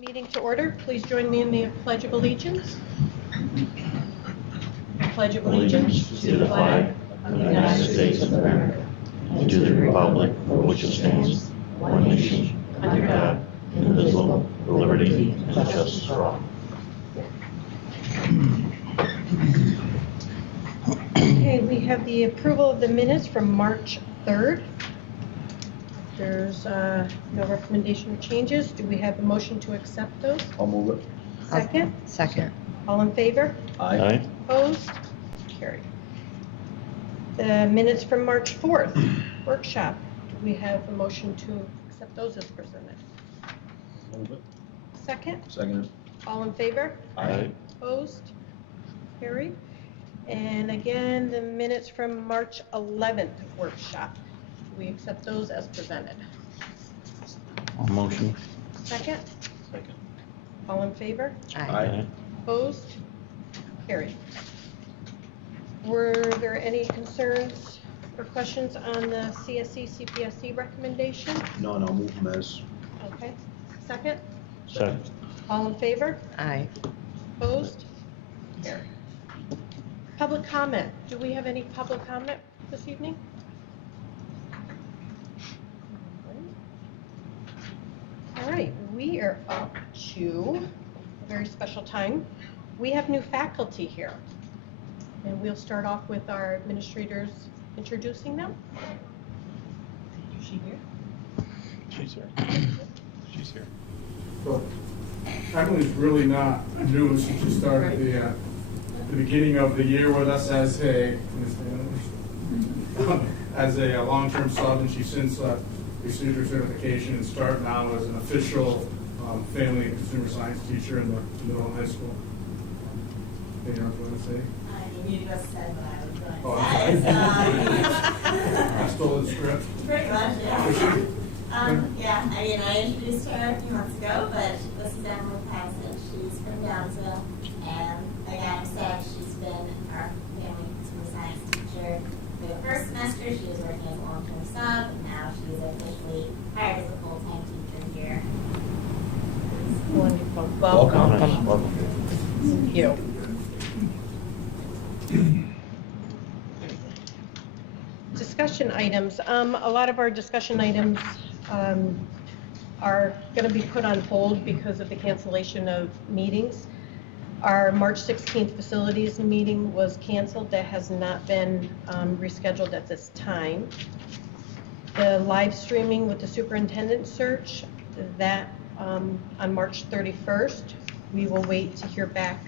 Meeting to order. Please join me in the Pledge of Allegiance. I pledge allegiance to the flag of the United States of America and to the republic for which it stands, one nation, under God, indivisible, with liberty and justice for all. Okay, we have the approval of the minutes from March 3rd. There's no recommendation or changes. Do we have a motion to accept those? I'll move it. Second? Second. All in favor? Aye. Opposed? Carried. The minutes from March 4th, workshop. Do we have a motion to accept those as presented? Move it. Second? Second. All in favor? Aye. Opposed? Carried. And again, the minutes from March 11th, workshop. Do we accept those as presented? Motion. Second? Second. All in favor? Aye. Opposed? Carried. Were there any concerns or questions on the CSE, CPSC recommendation? No, I'll move them as. Okay. Second? Second. All in favor? Aye. Opposed? Carried. Public comment. Do we have any public comment this evening? All right, we are up to a very special time. We have new faculty here. And we'll start off with our administrators introducing them. Is she here? She's here. She's here. Well, Emily's really not new. She just started the beginning of the year with us as a long-term sub, and she's since received her certification and start now as an official family and consumer science teacher in the middle and high school. Anything else you want to say? You just said what I was going to Oh, say. I stole the script. Pretty much, yeah. Yeah, I mean, I introduced her a few months ago, but this is Emily Paxton. She's from Downsville, and like Adam said, she's been our family consumer science teacher for the first semester. She was working as a long-term sub, and now she's officially hired as a full-time teacher here. Wonderful. Welcome. Thank you. Discussion items. A lot of our discussion items are going to be put on hold because of the cancellation of meetings. Our March 16th facilities meeting was canceled. That has not been rescheduled at this time. The live streaming with the superintendent search, that on March 31st. We will wait to hear back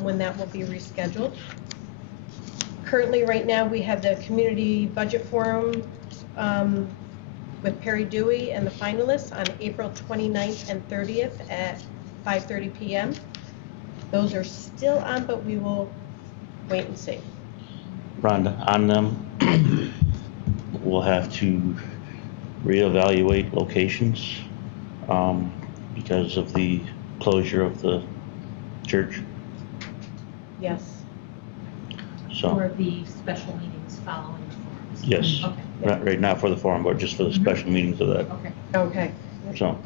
when that will be rescheduled. Currently, right now, we have the community budget forum with Perry Dewey and the finalists on April 29th and 30th at 5:30 p.m. Those are still on, but we will wait and see. Rhonda, on them, we'll have to reevaluate locations because of the closure of the church. Yes. So, Or the special meetings following the forums? yes, Okay, not right now for the forum, but just for the special meetings of that. okay. Okay. So,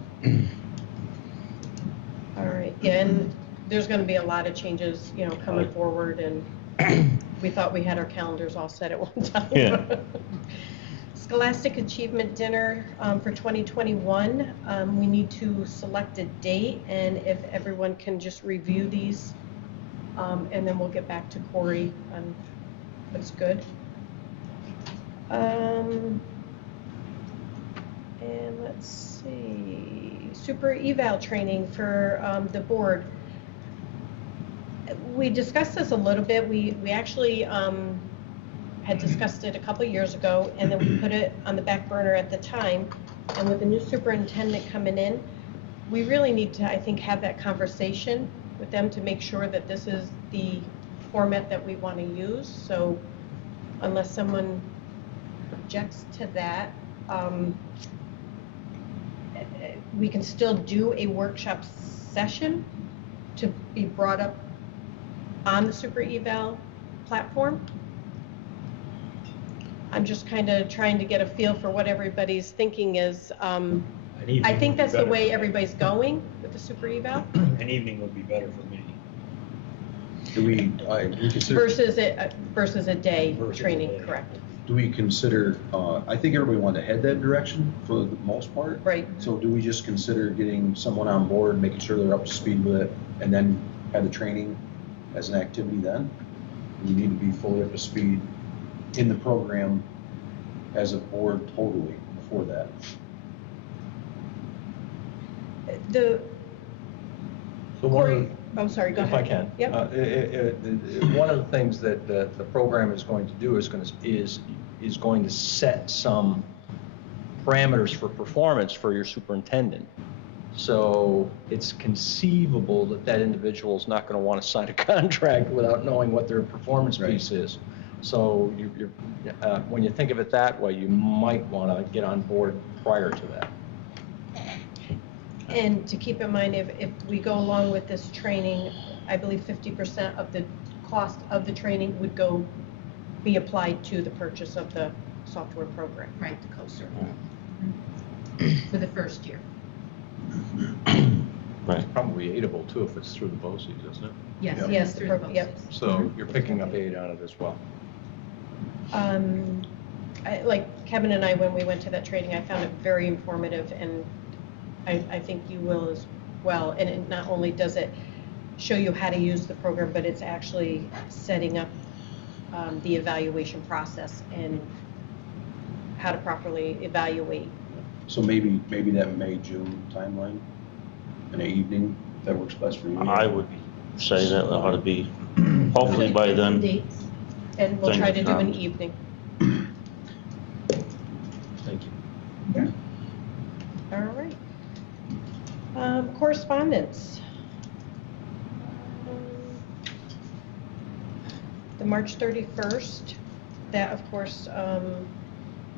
All right. Yeah, and there's going to be a lot of changes, coming forward, and we thought we had our calendars all set at one time. Yeah. Scholastic Achievement Dinner for 2021. We need to select a date, and if everyone can just review these, and then we'll get back to Corey on what's good. And let's see, super eval training for the board. We discussed this a little bit. We actually had discussed it a couple years ago, and then we put it on the back burner at the time. And with the new superintendent coming in, we really need to, I think, have that conversation with them to make sure that this is the format that we want to use. So unless someone objects to that, we can still do a workshop session to be brought up on the super eval platform. I'm just kind of trying to get a feel for what everybody's thinking is. I'd evening I think would be that's the better way for me. everybody's going with the super eval An evening would be better for me. Do we consider, versus a day Versus a training, day. correct? do we consider, I think everybody wanted to head that direction for the most part. Right. So do we just consider getting someone on board, making sure they're up to speed with it, and then have the training as an activity then? We need to be fully up to speed in the program as a board totally before that. The, So one of Corey, the- oh, sorry, go If ahead. I can. Yep. One of the things that the program is going to do is going to set some parameters for performance for your superintendent. So it's conceivable that that individual is not going to want to sign a contract without knowing what their performance Right. piece is. So when you think of it that way, you might want to get on board prior to that. And to keep in mind, if we go along with this training, I believe 50% of the cost of the training would be applied to the purchase of the software program. Right, the COSER. For the first year. Right. Probably aidable too if it's through the BOCES, isn't it? Yes, Yep. Yes, through the the yep. BOCES. So you're picking up aid on it as well. Like Kevin and I, when we went to that training, I found it very informative, and I think you will as well. And it not only does it show you how to use the program, but it's actually setting up the evaluation process and how to properly evaluate. So maybe that May, June timeline, in an evening, if that works best for you. I would say that ought to be, hopefully by then. Dates. And we'll try to do an Thanks. evening. Thank you. All right. Correspondence. The March 31st, that of course,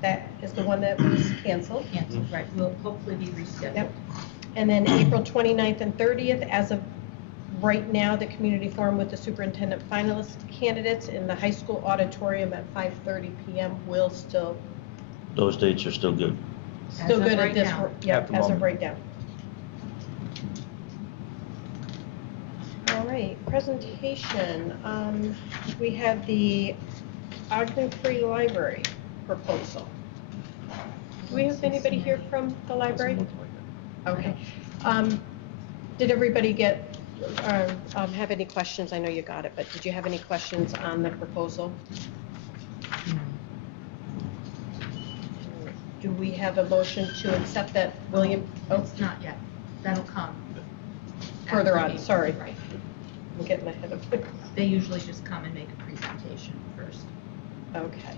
that is the one that was canceled. Canceled, right, will hopefully be rescheduled. Yep. And then April 29th and 30th, as of right now, the community forum with the superintendent finalist candidates in the high school auditorium at 5:30 p.m. will still Those dates are still good. As good of at right this, now. yep, At the as of moment. right now. All right, presentation. We have the Ogden Free Library proposal. Do we have anybody here from the library? Doesn't look like it. Okay. Did everybody get, have any questions? I know you got it, but did you have any questions on the proposal? Do we have a motion to accept that, William? Oh, It's not yet, that'll come. Further after on, the- sorry. Right, I'm getting ahead of it. they usually just come and make a presentation first. Okay.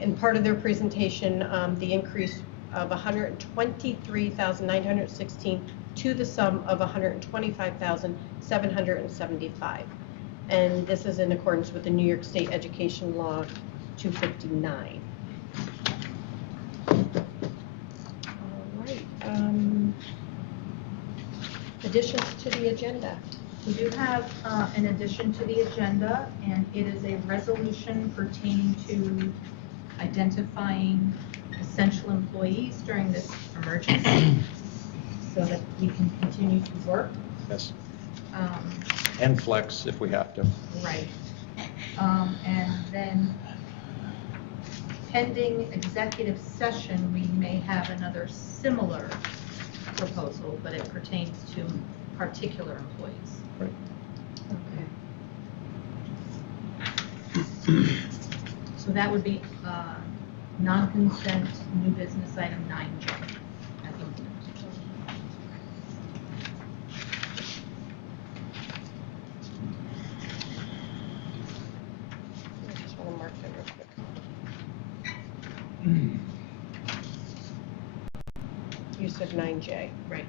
And part of their presentation, the increase of $123,916 to the sum of $125,775. And this is in accordance with the New York State Education Law 259. All right. Additions to the agenda. We do have an addition to the agenda, and it is a resolution pertaining to identifying essential employees during this emergency so that we can continue to work. Yes. Um, And flex if we have to. Right. And then pending executive session, we may have another similar proposal, but it pertains to particular employees. Right. Okay. So that would be non-consent new business item 9J at the moment. I just want to mark that real quick. You said 9J. Right.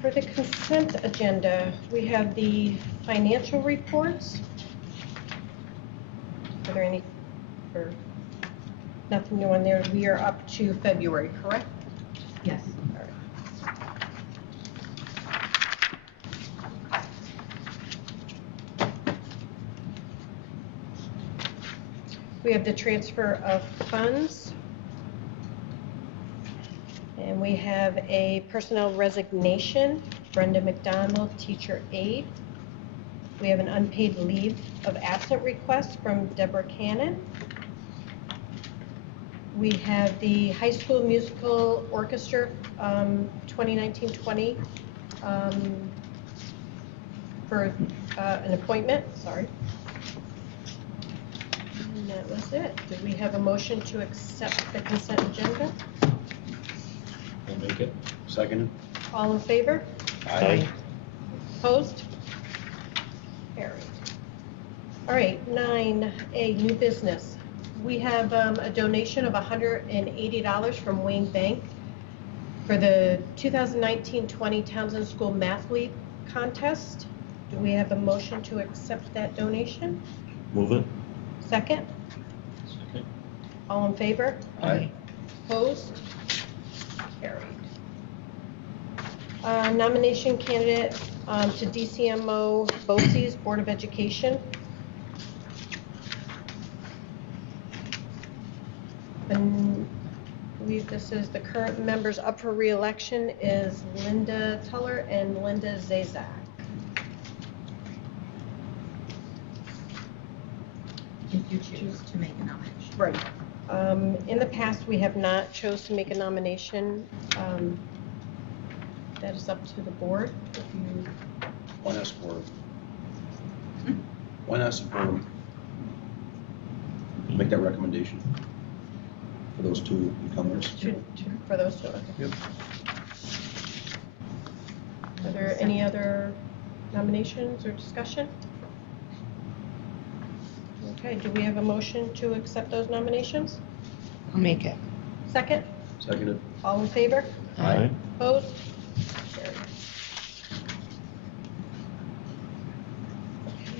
For the consent agenda, we have the financial reports. Are there any, or nothing new on there? We are up to February, correct? Yes. All right. We have the transfer of funds. And we have a personnel resignation, Brenda McDonald, teacher aide. We have an unpaid leave of absent request from Deborah Cannon. We have the high school musical orchestra 2019-20 for an appointment, sorry. And that was it. Do we have a motion to accept the consent agenda? I'll make it. Second? All in favor? Aye. Opposed? Carried. All right, 9A, new business. We have a donation of $180 from Wayne Bank for the 2019-20 Townsend School Math League contest. Do we have a motion to accept that donation? Move it. Second? Second. All in favor? Aye. Opposed? Carried. Nomination candidate to DCMO BOCES, Board of Education. And I believe this is the current members up for re-election is Linda Tuller and Linda Zazak. If you choose to make a nomination. Right. In the past, we have not chose to make a nomination. That is up to the board. If you, Why not support? Why not support? Make that recommendation for those two newcomers. for those two. Okay. Yep. Are there any other nominations or discussion? Okay, do we have a motion to accept those nominations? I'll make it. Second? Seconded? All in favor? Aye. Opposed? Carried.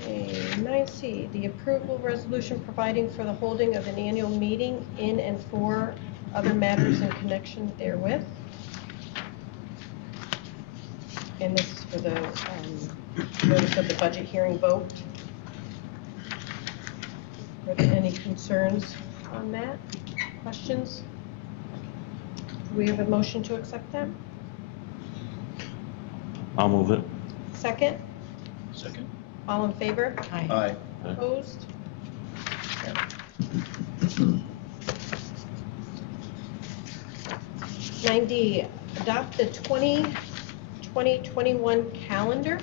Okay, 9C, the approval resolution providing for the holding of an annual meeting in and for other matters in connection therewith. And this is for the notice of the budget hearing vote. Are there any concerns on that? Questions? Do we have a motion to accept that? I'll move it. Second? Second. All in favor? Aye. Aye. Opposed? 9D, adopt the 2020-21 calendar.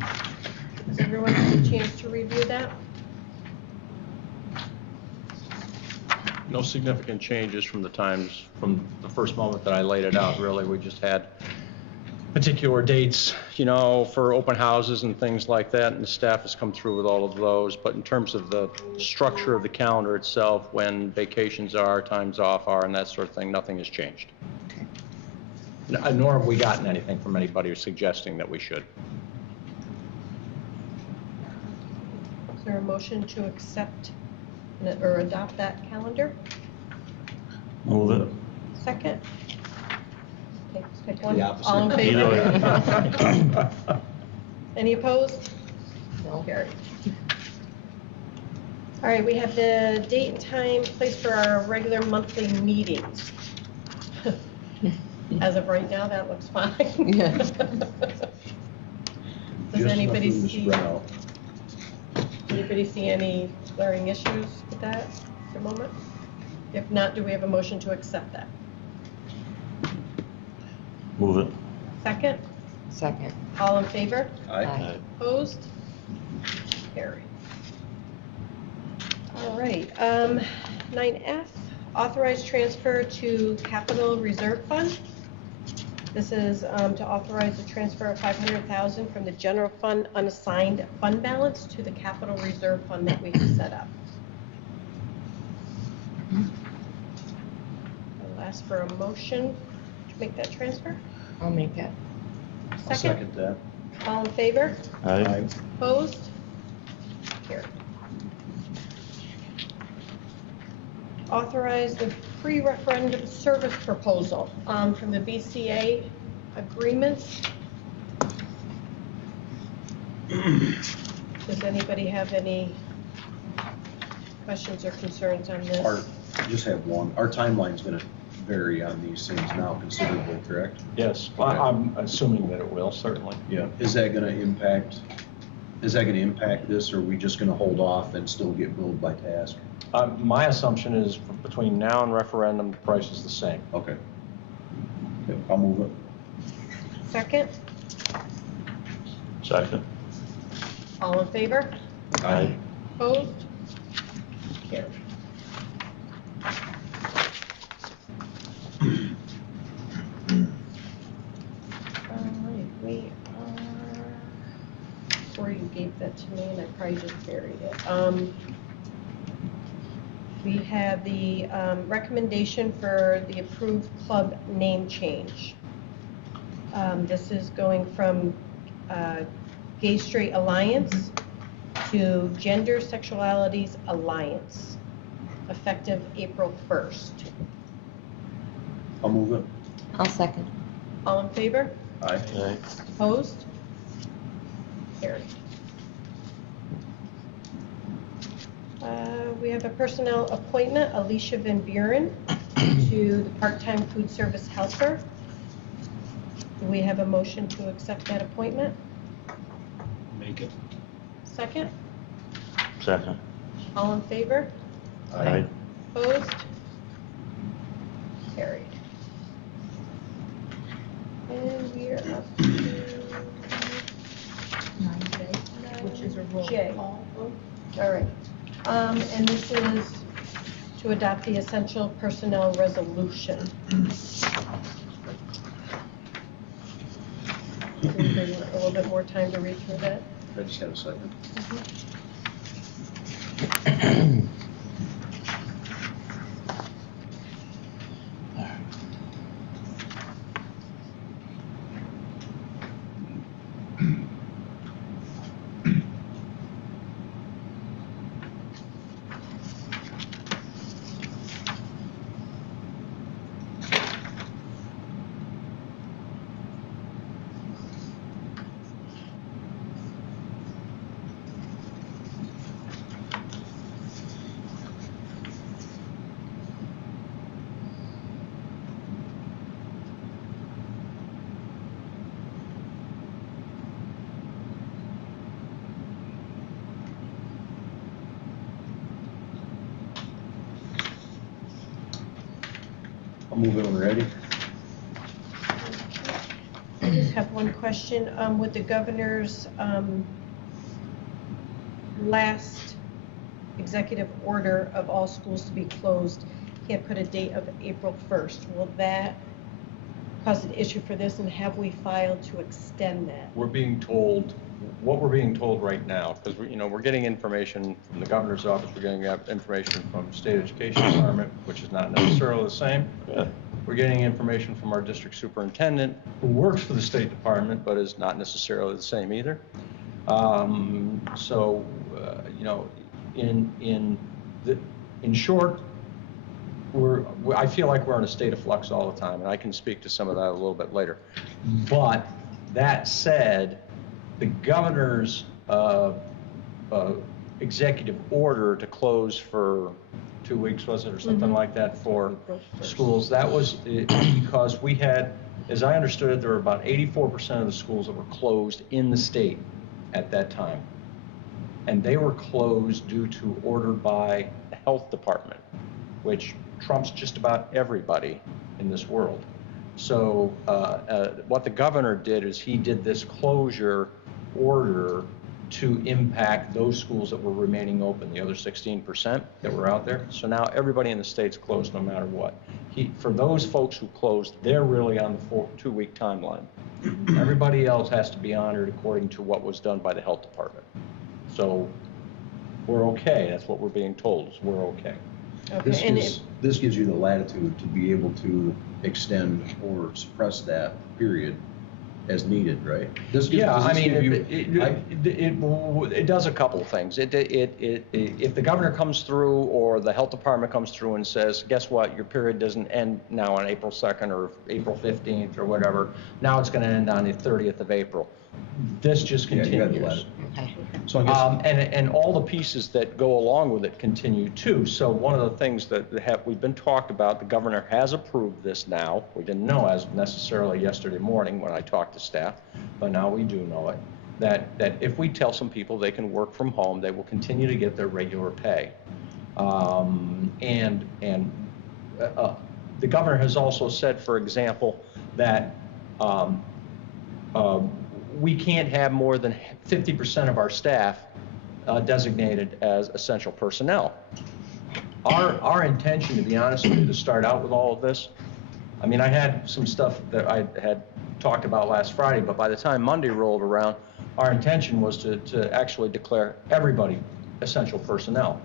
Has everyone had a chance to review that? No significant changes from the times, from the first moment that I laid it out, really. We just had particular dates, for open houses and things like that, and the staff has come through with all of those. But in terms of the structure of the calendar itself, when vacations are, times off are, and that sort of thing, nothing has changed. Nor have we gotten anything from anybody who's suggesting that we should. Is there a motion to accept or adopt that calendar? Move it. Second? Pick one. The opposite. All in favor? Either Any opposed? No. Carried. All right, we have the date and time, place for our regular monthly meetings. As of right now, that looks fine. Yeah. Does Just anybody enough room to see, spread out. any glaring issues with that at the moment? If not, do we have a motion to accept that? Move it. Second? Second. All in favor? Aye. Opposed? Carried. All right, 9F, authorized transfer to capital reserve fund. This is to authorize the transfer of $500,000 from the general fund unassigned fund balance to the capital reserve fund that we have set up. I'll ask for a motion to make that transfer. I'll make it. I'll second that. All in favor? Aye. Opposed? Carried. Authorize the pre-referendum service proposal from the BCA agreements. Does anybody have any questions or concerns on this? Just have one. Our timeline's gonna vary on these things now considerably, correct? Yes, Okay. I'm assuming that it will, certainly. Yeah. Is that gonna impact this, or are we just gonna hold off and still get billed by task? My assumption is between now and referendum, the price is the same. Okay. Yep, I'll move it. Second, Second. all in favor? Aye. Opposed? Carried. All right, we are, before you gave that to me, and I probably just buried it. We have the recommendation for the approved club name change. This is going from Gay Straight Alliance to Gender Sexualities Alliance, effective April 1st. I'll move it. I'll second. All in favor? Aye. Aye. Opposed? Carried. We have a personnel appointment, Alicia Van Buren, to the part-time food service helper. Do we have a motion to accept that appointment? Make it. Second? Second. All in favor? Aye. Opposed? Carried. And we are up to 9J, which is a roll J. call vote. All right. And this is to adopt the essential personnel resolution. Anybody want a little bit more time to read through that? I just had a second. I'll move it when we're ready. I just have one question. With the governor's last executive order of all schools to be closed, he had put a date of April 1st. Will that cause an issue for this, and have we filed to extend that? We're being told, what we're being told right now, because we're getting information from the governor's office, we're getting information from state education department, which is not necessarily the same. Yeah. We're getting information from our district superintendent, who works for the State Department, but is not necessarily the same either. In short, I feel like we're in a state of flux all the time, and I can speak to some of that a little bit later. But that said, the governor's executive order to close for 2 weeks, was it, or something like that, for schools, that was because we had, as I understood it, there were about 84% of the schools that were closed in the state at that time. And they were closed due to order by the health department, which trumps just about everybody in this world. So what the governor did is he did this closure order to impact those schools that were remaining open, the other 16% that were out there. So now everybody in the state's closed no matter what. For those folks who closed, they're really on the 2-week timeline. Everybody else has to be honored according to what was done by the health department. So we're okay. That's what we're being told, is we're okay. Okay, and This gives you the latitude to be able to extend or suppress that period as needed, right? Yeah, I mean, it does a couple of things. If the governor comes through or the health department comes through and says, guess what, your period doesn't end now on April 2nd or April 15th or whatever, now it's going to end on the 30th of April. this just Yeah, you gotta continues. let it. Okay. So I guess, And all the pieces that go along with it continue too. So one of the things that we've been talked about, the governor has approved this now. We didn't know as necessarily yesterday morning when I talked to staff, but now we do know it. That if we tell some people they can work from home, they will continue to get their regular pay. The governor has also said, for example, that we can't have more than 50% of our staff designated as essential personnel. Our intention, to be honest with you, to start out with all of this, I mean, I had some stuff that I had talked about last Friday, but by the time Monday rolled around, our intention was to actually declare everybody essential personnel.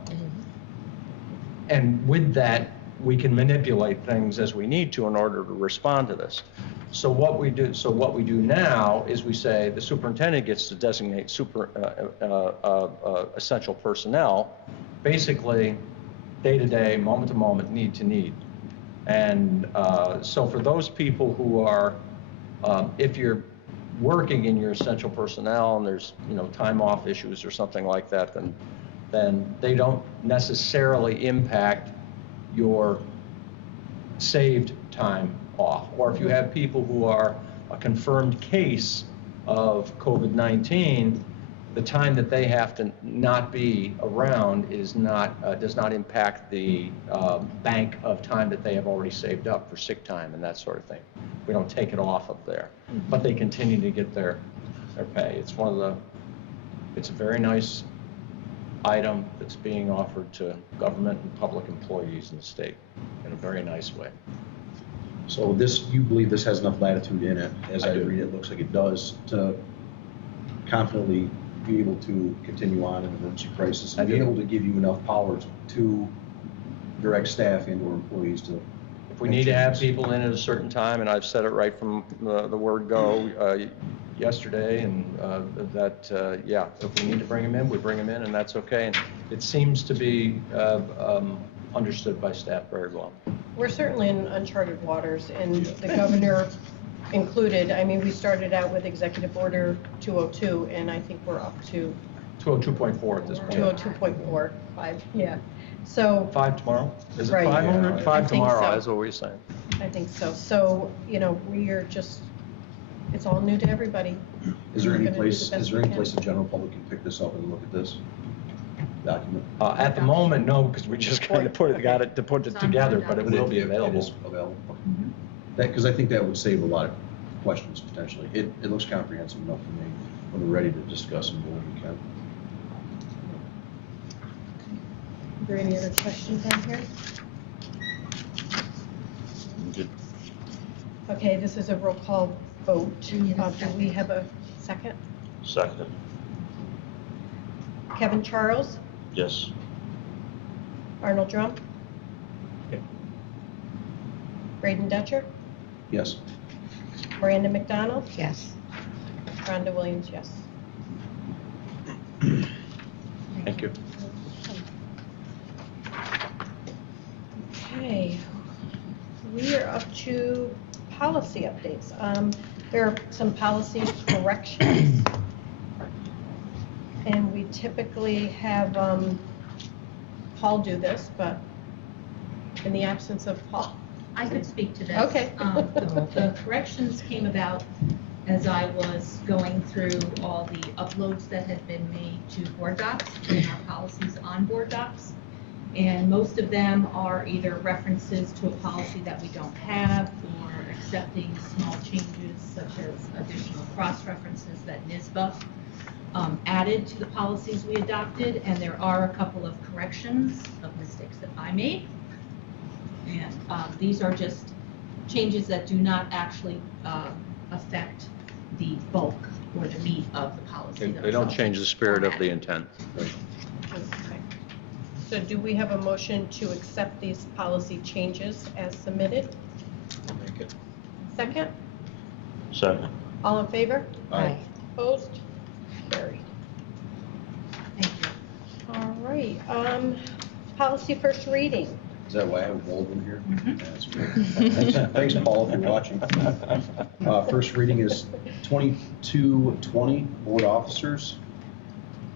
And with that, we can manipulate things as we need to in order to respond to this. So what we do now is we say the superintendent gets to designate essential personnel, basically day to day, moment to moment, need to need. And so for those people who are, if you're working in your essential personnel and there's time off issues or something like that, then they don't necessarily impact your saved time off. Or if you have people who are a confirmed case of COVID-19, the time that they have to not be around is does not impact the bank of time that they have already saved up for sick time and that sort of thing. We don't take it off of there, but they continue to get their pay. It's it's a very nice item that's being offered to government and public employees in the state in a very nice way. so you believe this has enough latitude in it, as I I do. read it, looks like it does, to confidently be able to continue on in an emergency crisis and I be do. able to give you enough powers to direct staff and or employees to. If we need to have people in at a certain time, and I've said it right from the word go yesterday, and yeah, if we need to bring them in, we bring them in, and that's okay. And it seems to be understood by staff very well. We're certainly in uncharted waters, and the governor included. I mean, we started out with Executive Order 202, and I think we're up to 202.4 at this point. 202.4, 5, yeah. So 5 tomorrow? Is it Right. 5? Yeah, right. 5 I think tomorrow, so. that's what we're saying. I think so. So, we are it's all new to everybody. Is there We're any gonna do place, the best is there we any can. place the general public can pick this up and look at this document? At the moment, no, because we just kind of put it It's on together, Word but it But will be It available. is available. Because I think that would save a lot of questions potentially. It looks comprehensive enough for me. When we're ready to discuss and go, we can. Are there any other questions on here? Good. Okay, this is a roll call vote. We need a Do we second. have a second? Second, Kevin Charles, yes. Arnold Drum, Yeah. Braden Dutcher, Yes. Miranda McDonald, Yes. Rhonda Williams, yes. Thank you. Okay, we are up to policy updates. There are some policy corrections. And we typically have Paul do this, but in the absence of Paul. I could speak to this. Okay. The corrections came about as I was going through all the uploads that had been made to Board Docs and our policies on Board Docs. And most of them are either references to a policy that we don't have or accepting small changes such as additional cross-references that NISBA added to the policies we adopted. And there are a couple of corrections of mistakes that I made. And these are just changes that do not actually affect the bulk or the meat of the policy. They don't change the spirit of the intent. Okay. So do we have a motion to accept these policy changes as submitted? I'll make it. Second? Second, All in favor? Aye. Opposed? Carried. Thank you. All right, policy first reading. Is that why I have Walton here? Mhm. Yeah, that's great. Thanks, Paul, if you're watching. First reading is 2220, board officers,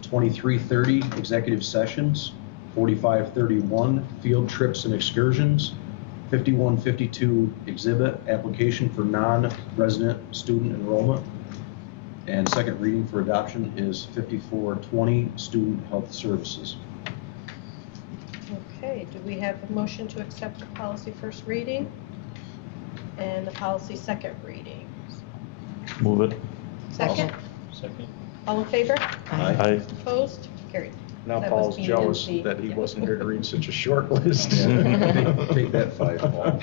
2330, executive sessions, 4531, field trips and excursions, 5152, exhibit, application for non-resident student enrollment, and second reading for adoption is 5420, student health services. Okay, do we have a motion to accept the policy first reading and the policy second reading? Move it. Second? Second. All in favor? Aye. Opposed? Carried. Now That was Paul's B and jealous C. that he Yep. wasn't here to read such a short list. Take that 5, Paul.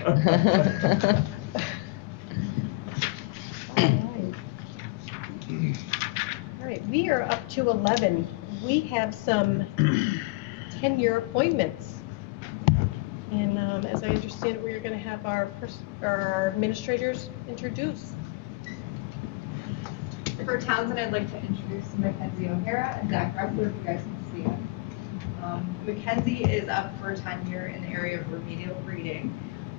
All right, we are up to 11. We have some 10-year appointments. And as I understand it, we are going to have our administrators introduce. For Townsend, I'd like to introduce Mackenzie O'Hara and Zach Ruffler, if you guys can see him. Mackenzie is up for tenure in the area of remedial reading.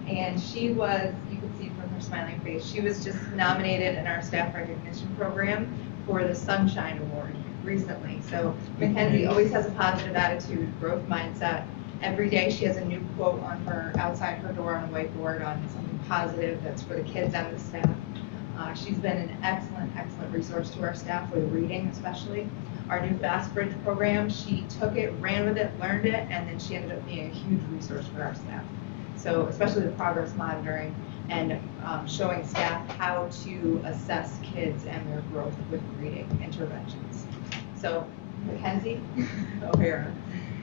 And she was, you can see from her smiling face, she was just nominated in our staff recognition program for the Sunshine Award recently. So Mackenzie always has a positive attitude, growth mindset. Every day she has a new quote on her, outside her door on a whiteboard on something positive that's for the kids and the staff. She's been an excellent resource to our staff with reading, especially. Our new Fast Bridge program, she took it, ran with it, learned it, and then she ended up being a huge resource for our staff. So especially the progress monitoring and showing staff how to assess kids and their growth with reading interventions. So Mackenzie O'Hara.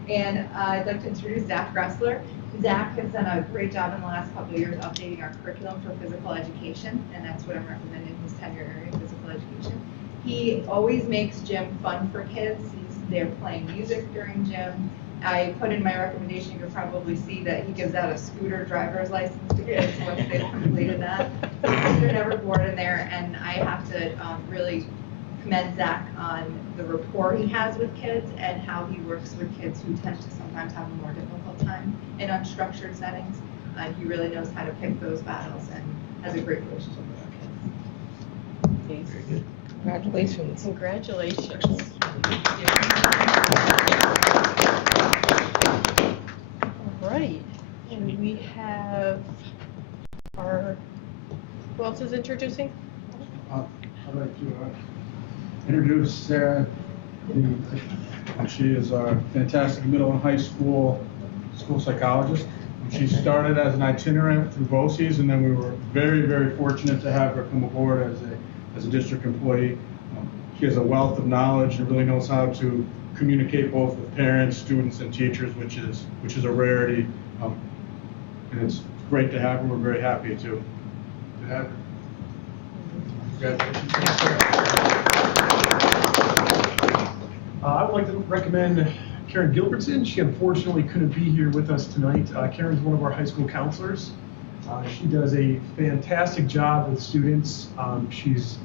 And I'd like to introduce Zach Gressler. Zach has done a great job in the last couple of years updating our curriculum for physical education, and that's what I'm recommending in his tenure area, physical education. He always makes gym fun for kids. He's there playing music during gym. I put in my recommendation, you can probably see that he gives out a scooter driver's license to kids once they've completed that. They're never bored in there, and I have to really commend Zach on the rapport he has with kids and how he works with kids who tend to sometimes have a more difficult time in unstructured settings. He really knows how to pick those battles and has a great relationship with our kids. Very good. Congratulations. Congratulations. All right, and we have our, who else is introducing? I'd like to introduce Sarah. She is a fantastic middle and high school psychologist. She started as an itinerant through BOCES, and then we were very fortunate to have her come aboard as a district employee. She has a wealth of knowledge and really knows how to communicate both with parents, students, and teachers, which is a rarity. And it's great to have her. We're very happy to have her. Congratulations. I would like to recommend Karen Gilbertson. She unfortunately couldn't be here with us tonight. Karen's one of our high school counselors. She does a fantastic job with students. She's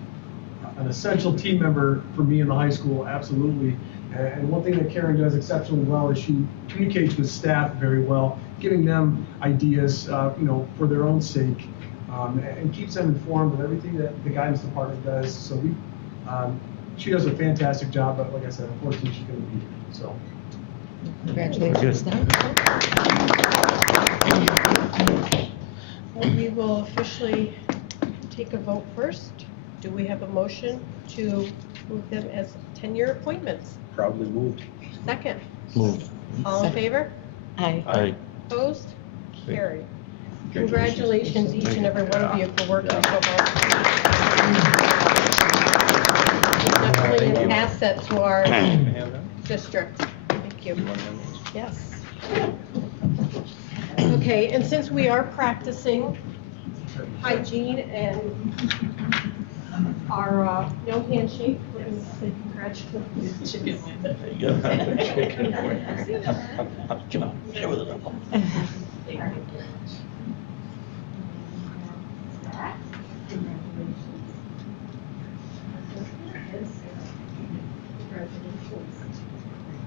an essential team member for me in the high school, absolutely. And one thing that Karen does exceptionally well is she communicates with staff very well, giving them ideas, for their own sake, and keeps them informed of everything that the guidance department does. So she does a fantastic job, but like I said, unfortunately she couldn't be here. So. Congratulations. Well, we will officially take a vote first. Do we have a motion to move them as 10-year appointments? Proudly moved. Second. Move. All in favor? Aye. Aye. Opposed? Carried. Congratulations, each and every one of you, for working so hard. Definitely an asset to our district. Thank you. Yes. Okay, and since we are practicing hygiene and our no handshake, we're going to say congratulations. There you go. Come on, share with it.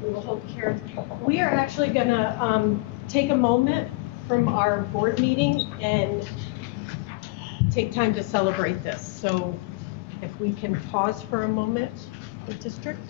We will hold Karen. We are actually going to take a moment from our board meeting and take time to celebrate this. So if we can pause for a moment, the district.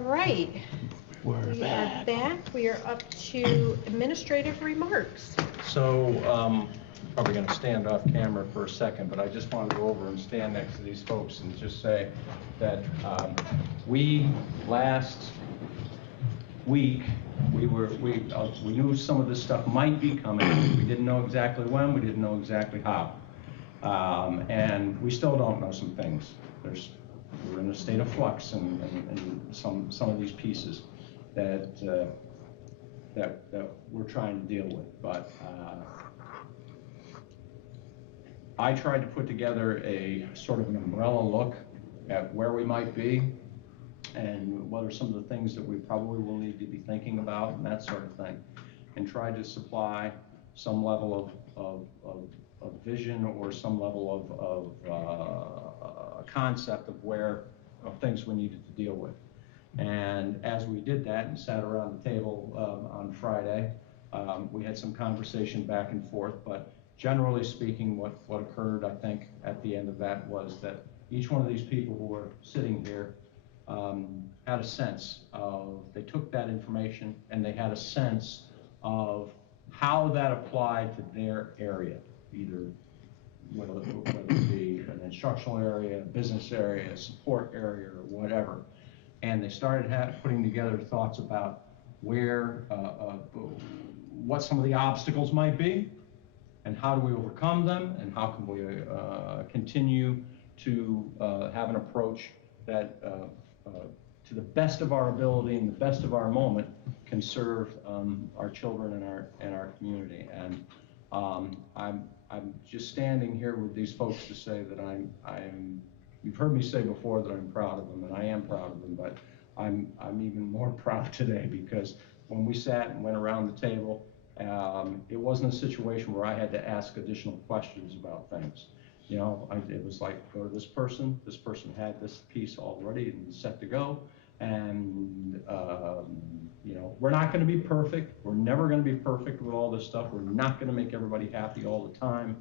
right. We are back. We are up to administrative remarks. So, probably going to stand off camera for a second, but I just wanted to go over and stand next to these folks and just say that we last week, we knew some of this stuff might be coming. We didn't know exactly when, we didn't know exactly how. And we still don't know some things. We're in a state of flux and some of these pieces that we're trying to deal with. But I tried to put together a sort of an umbrella look at where we might be and what are some of the things that we probably will need to be thinking about and that sort of thing, and tried to supply some level of vision or some level of concept of things we needed to deal with. And as we did that and sat around the table on Friday, we had some conversation back and forth, but generally speaking, what occurred, I think, at the end of that was that each one of these people who were sitting here had a sense of, they took that information and they had a sense of how that applied to their area, either whether it be an instructional area, a business area, a support area, or whatever. And they started putting together thoughts about where, what some of the obstacles might be, and how do we overcome them, and how can we continue to have an approach that, to the best of our ability and the best of our moment, can serve our children and our community. And I'm just standing here with these folks to say that you've heard me say before that I'm proud of them, and I am proud of them, but I'm even more proud today because when we sat and went around the table, it wasn't a situation where I had to ask additional questions about things. You know, it was like, go to this person had this piece already and set to go, and you know, we're not going to be perfect. We're never going to be perfect with all this stuff. We're not going to make everybody happy all the time,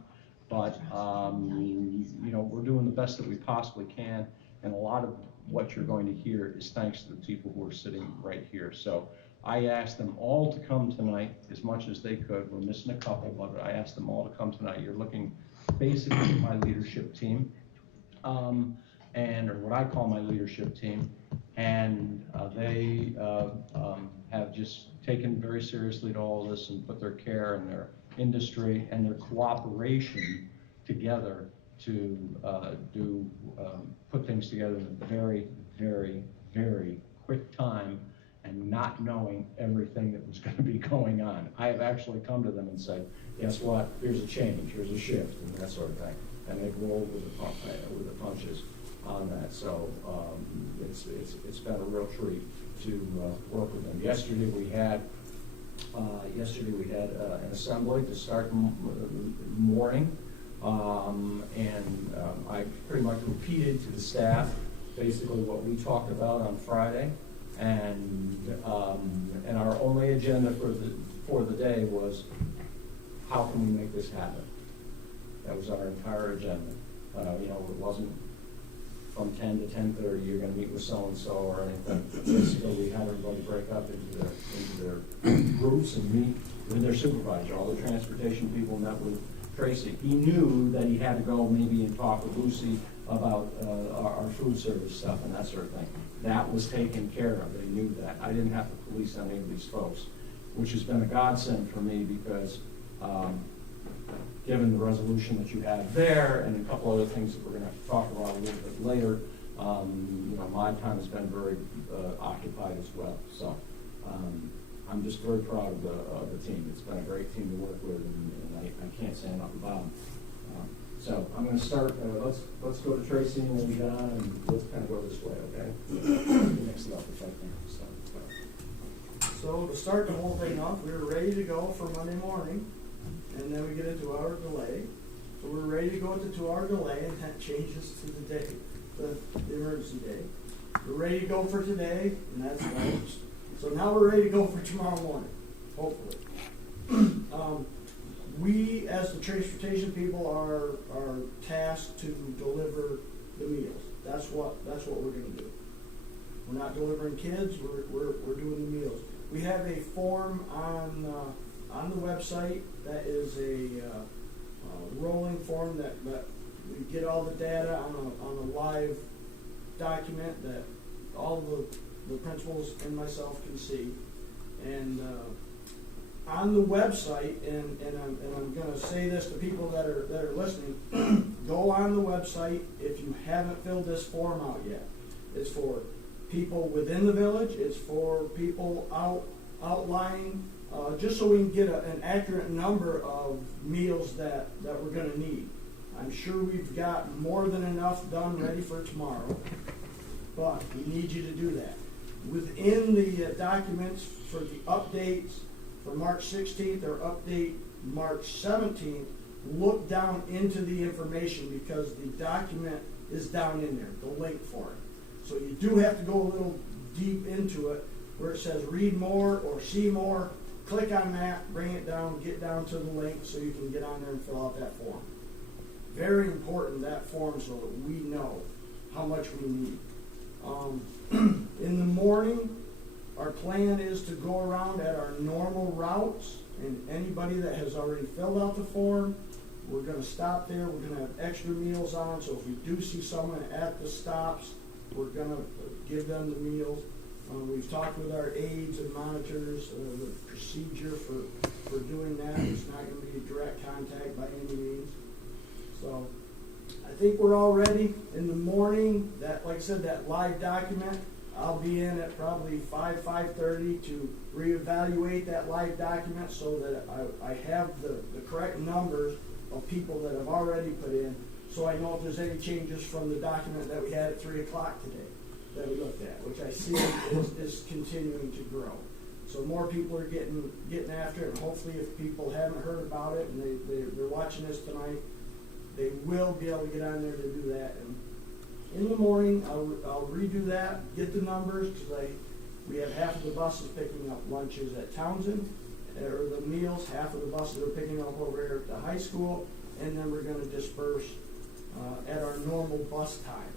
but you know, we're doing the best that we possibly can, and a lot of what you're going to hear is thanks to the people who are sitting right here. So I asked them all to come tonight as much as they could. We're missing a couple, but I asked them all to come tonight. You're looking basically at my leadership team, or what I call my leadership team, and they have just taken very seriously to all of this and put their care and their industry and their cooperation together to put things together in a very, very, very quick time, and not knowing everything that was going to be going on. I have actually come to them and said, guess what, here's a change, here's a shift, and that sort of thing. And they've rolled with the punches on that. So it's been a real treat to work with them. Yesterday we had an assembly to start the morning, and I pretty much repeated to the staff basically what we talked about on Friday. And our only agenda for the day was, how can we make this happen? That was our entire agenda. You know, it wasn't from 10 to 10:30, you're going to meet with so-and-so or anything. Basically, we had everybody break up into their groups and meet with their supervisor. All the transportation people met with Tracy. He knew that he had to go maybe and talk with Lucy about our food service stuff and that sort of thing. That was taken care of. They knew that. I didn't have to police any of these folks, which has been a godsend for me because given the resolution that you have there and a couple other things that we're going to have to talk about a little bit later, you know, my time has been very occupied as well. So I'm just very proud of the team. It's been a great team to work with, and I can't say enough about them. So I'm going to start. Let's go to Tracy and then John, and let's kind of go this way, okay? Mix it up if I can. So to start the whole thing off, we were ready to go for Monday morning, and then we get a 2-hour delay. So we're ready to go with the 2-hour delay, and that changes to the day, the emergency day. We're ready to go for today, and that's closed. So now we're ready to go for tomorrow morning, hopefully. We, as the transportation people, are tasked to deliver the meals. That's what we're going to do. We're not delivering kids, we're doing the meals. We have a form on the website that is a rolling form that we get all the data on a live document that all the principals and myself can see. And on the website, and I'm going to say this to people that are listening, go on the website if you haven't filled this form out yet. It's for people within the village. It's for people outlying, just so we can get an accurate number of meals that we're going to need. I'm sure we've got more than enough done ready for tomorrow, but we need you to do that. Within the documents for the updates for March 16th or update March 17th, look down into the information because the document is down in there, the link for it. So you do have to go a little deep into it where it says read more or see more. Click on that, bring it down, get down to the link so you can get on there and fill out that form. Very important, that form, so that we know how much we need. In the morning, our plan is to go around at our normal routes, and anybody that has already filled out the form, we're going to stop there. We're going to have extra meals on, so if we do see someone at the stops, we're going to give them the meals. We've talked with our aides and monitors, the procedure for doing that. It's not going to be direct contact by any means. So I think we're all ready. In the morning, that, like I said, that live document, I'll be in at probably 5:30 to reevaluate that live document so that I have the correct numbers of people that have already put in, so I know if there's any changes from the document that we had at 3 o'clock today that we looked at, which I see is continuing to grow. So more people are getting after it, and hopefully if people haven't heard about it and they're watching this tonight, they will be able to get on there to do that. And in the morning, I'll redo that, get the numbers, because we have half of the buses picking up lunches at Townsend, or the meals, half of the buses are picking up over here at the high school, and then we're going to disperse at our normal bus times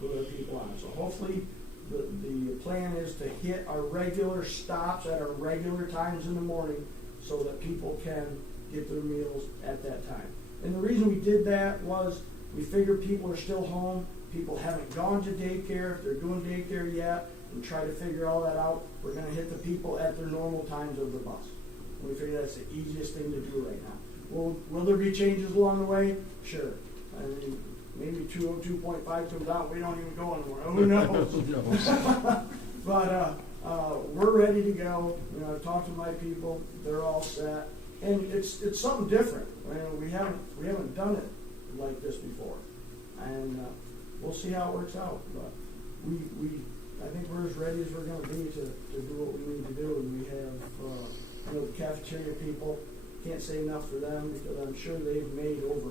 with our people on. So hopefully the plan is to hit our regular stops at our regular times in the morning so that people can get their meals at that time. And the reason we did that was we figured people are still home, people haven't gone to daycare, if they're doing daycare yet, and try to figure all that out. We're going to hit the people at their normal times of the bus. And we figure that's the easiest thing to do right now. Will there be changes along the way? Sure. I mean, maybe 202.5 comes out, we don't even go anymore. Who knows? But we're ready to go. You know, I've talked to my people; they're all set, and it's something different. I mean, we haven't done it like this before, and we'll see how it works out. But I think we're as ready as we're going to be to do what we need to do. And we have the cafeteria people. Can't say enough for them because I'm sure they've made over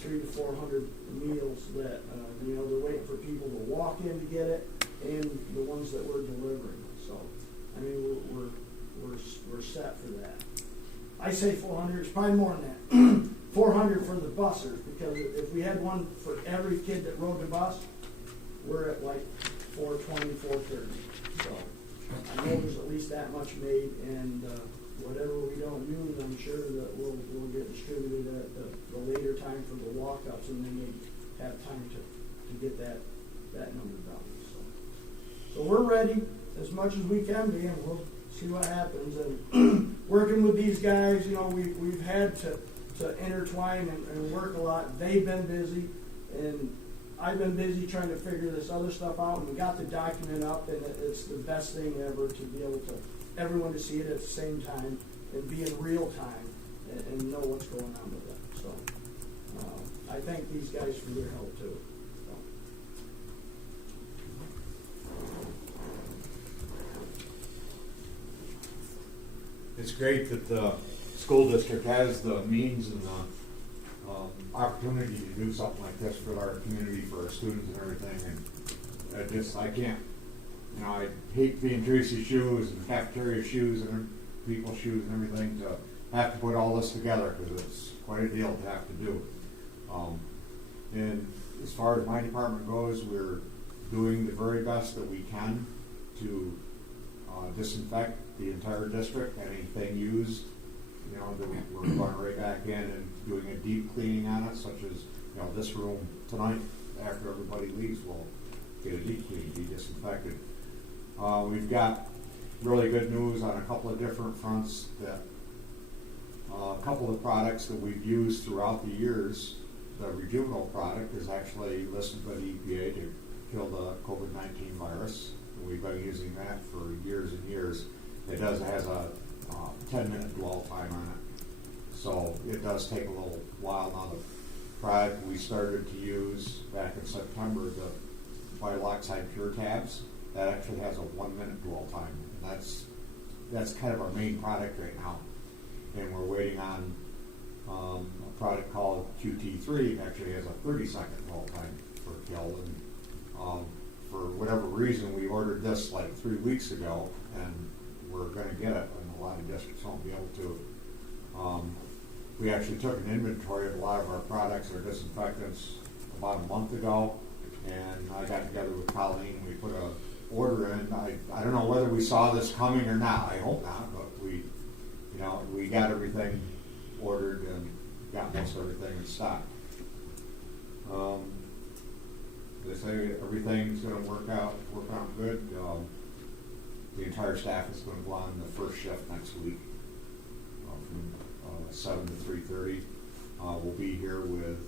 300 to 400 meals that they're waiting for people to walk in to get it, and the ones that we're delivering. So I mean we're set for that. I say 400. It's probably more than that. 400 for the bussers, because if we had one for every kid that rode the bus, we're at like 420, 430. So I know there's at least that much made, and whatever we don't use, I'm sure that we'll get distributed at the later time for the walk-ups, and then they have time to get that number done. So we're ready as much as we can be, and we'll see what happens. And working with these guys, we've had to intertwine and work a lot. They've been busy, and I've been busy trying to figure this other stuff out, and we got the document up, and it's the best thing ever to be able to everyone to see it at the same time and be in real time and know what's going on with it. So I thank these guys for their help too. It's great that the school district has the means and the opportunity to do something like this for our community, for our students and everything. And I can't. I hate being Tracy's shoes and cafeteria shoes and people's shoes and everything to have to put all this together, because it's quite a deal to have to do. And as far as my department goes, we're doing the very best that we can to disinfect the entire district. Anything used, you know, that we're going right back in and doing a deep cleaning on it, such as, you know, this room tonight, after everybody leaves, we'll get a deep clean, be disinfected. We've got really good news on a couple of different fronts that a couple of products that we've used throughout the years, the Rejuvenal product is actually listed by the EPA to kill the COVID-19 virus. We've been using that for years and years. It has a 10-minute dwell time on it. So it does take a little while. Now the product we started to use back in September, the Vital Pure Tabs, that actually has a 1-minute dwell time. And that's kind of our main product right now. And we're waiting on a product called QT3, actually has a 30-second dwell time for kill. And for whatever reason, we ordered this like 3 weeks ago, and we're going to get it, and a lot of districts won't be able to. We actually took an inventory of a lot of our products, our disinfectants, about a month ago, and I got together with Colleen, and we put a order in. I don't know whether we saw this coming or not. I hope not, but we got everything ordered and got most everything in stock. They say everyth's going to work out good. The entire staff is going to go on the first shift next week from 7 to 3:30. We'll be here with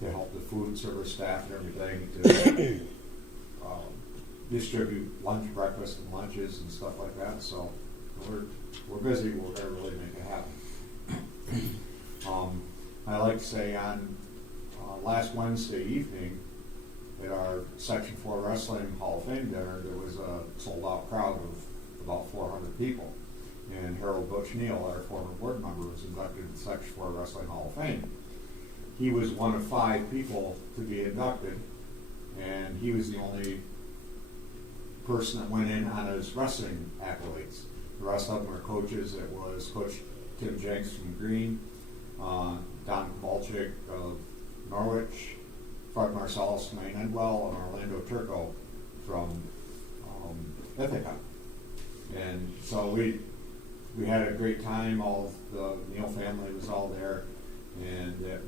to help the food service staff and everything to distribute lunch, breakfast, and lunches and stuff like that. So we're busy. We're going to really make it happen. I like to say on last Wednesday evening at our Section 4 Wrestling Hall of Fame dinner, there was a sold-out crowd of about 400 people. And Harold Butch-Neal, our former board member, was inducted into the Section 4 Wrestling Hall of Fame. He was one of 5 people to be inducted, and he was the only person that went in on his wrestling accolades. The rest of them were coaches. It was Coach Tim Jenks from Green, Don Kowalczyk of Norwich, Fred Marsalis from Maine Endwell, and Orlando Turco from Ithaca. And so we had a great time. All of the Neal family was all there, and it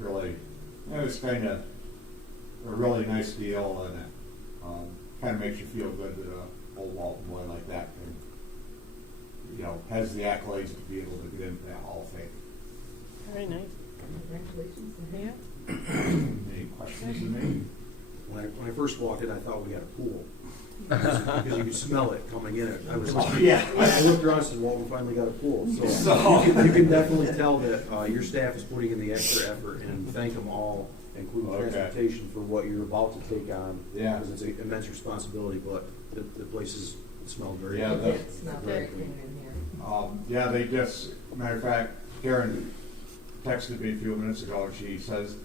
was kind of a really nice deal, and it kind of makes you feel good that an old Walton boy like that can, has the accolades to be able to get into that Hall of Fame. Very nice. Congratulations. Yeah. Any questions for me? When I first walked in, I thought we had a pool. Because you could smell it coming in. I looked around and said, well, we finally got a pool. So you can definitely tell that your staff is putting in the extra effort, and thank them all, including transportation, for what you're about to take on. Yeah. Because it's an immense responsibility, but the place smelled very Yeah, good. It's not very clean in here. They just, matter of fact, Karen texted me a few minutes ago, and she says,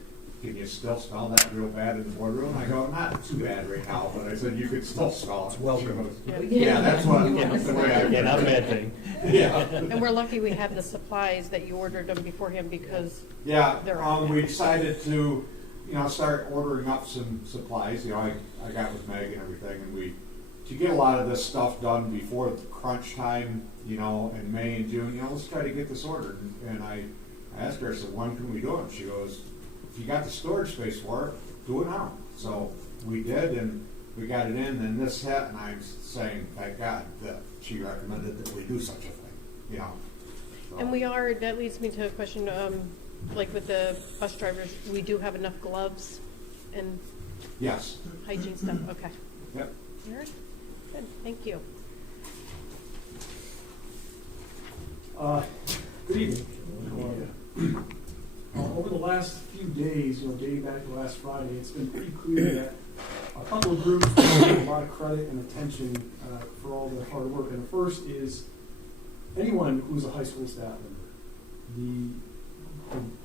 can you still smell that real bad in the boardroom? I go, not too bad right now, but I said, you could still smell it. It's well She done. goes, yeah, that's the way I. Yeah, not a bad thing. Yeah. And we're lucky we have the supplies that you ordered them beforehand because Yeah, they're on we there. decided to, start ordering up some supplies. I got with Meg and everything, and to get a lot of this stuff done before crunch time, in May and June, let's try to get this ordered. And I asked her, I said, when can we do it? She goes, if you got the storage space for it, do it now. So we did, and we got it in, and this hit, and I'm saying, thank God that she recommended that we do such a thing, So. And that leads me to a question, like with the bus drivers, we do have enough gloves and Yes. hygiene stuff, okay. Yep. All right, good, thank you. Good evening. Over the last few days, dating back to last Friday, it's been pretty clear that a couple of groups deserve a lot of credit and attention for all the hard work. And the first is anyone who's a high school staff member. The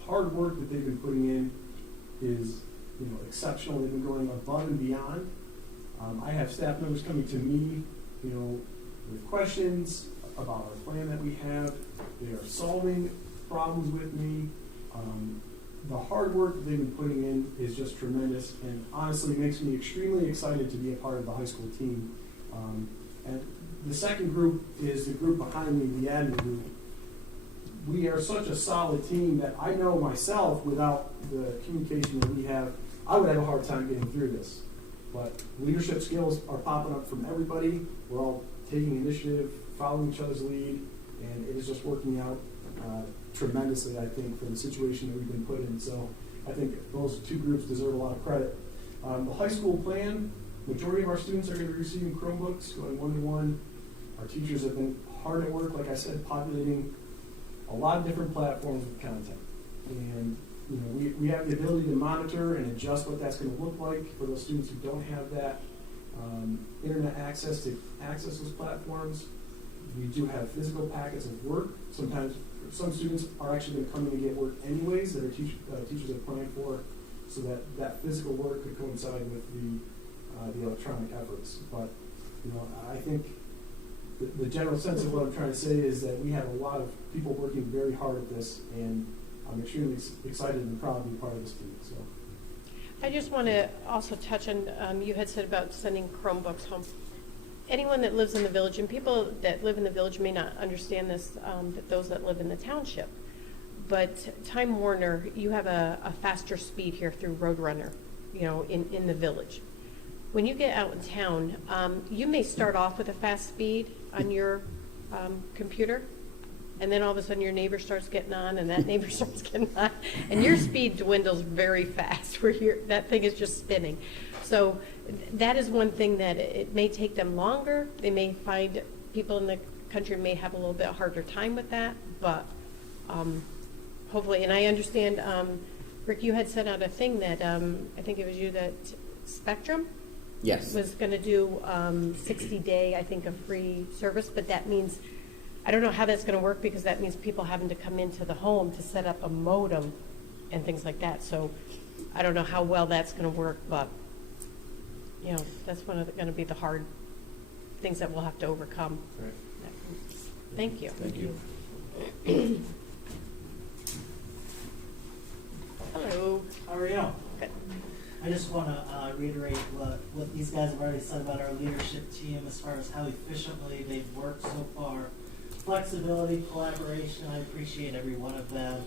hard work that they've been putting in is exceptional. They've been going above and beyond. I have staff members coming to me, with questions about our plan that we have. They are solving problems with me. the hard work that they've been putting in is just tremendous, and honestly makes me extremely excited to be a part of the high school team. And the second group is the group behind me, the admin group. We are such a solid team that I know myself, without the communication that we have, I would have a hard time getting through this. But leadership skills are popping up from everybody. We're all taking initiative, following each other's lead, and it is just working out tremendously, I think, for the situation that we've been put in. So I think those two groups deserve a lot of credit. The high school plan, majority of our students are going to be receiving Chromebooks, going one-to-one. Our teachers have been hard at work, like I said, populating a lot of different platforms with content. And you know, we have the ability to monitor and adjust what that's going to look like for those students who don't have that internet access to access those platforms. We do have physical packets of work. Sometimes some students are actually going to come in and get work anyways that our teachers are planning for, so that physical work could coincide with the electronic efforts. But you know, I think the general sense of what I'm trying to say is that we have a lot of people working very hard at this, and I'm extremely excited and proud to be part of this team. So, I just want to also touch on, you had said about sending Chromebooks home. Anyone that lives in the village, and people that live in the village may not understand this, that those that live in the township, but Time Warner, you have a faster speed here through Roadrunner, you know, in the village. When you get out in town, you may start off with a fast speed on your computer, and then all of a sudden your neighbor starts getting on, and that neighbor starts getting on, and your speed dwindles very fast, where that thing is just spinning. So that is one thing that it may take them longer. They may find people in the country may have a little bit harder time with that, but hopefully, and I understand, Rick, you had sent out a thing that, I think it was you, that Spectrum? Yes. Was going to do 60-day, I think, of free service, but that means, I don't know how that's going to work, because that means people having to come into the home to set up a modem and things like that. So I don't know how well that's going to work, but you know, that's going to be the hard things that we'll have to overcome. Right. Thank you. Thank you. Hello. How are you? Good. I just want to reiterate what these guys have already said about our leadership team as far as how efficiently they've worked so far. Flexibility, collaboration, I appreciate every one of them.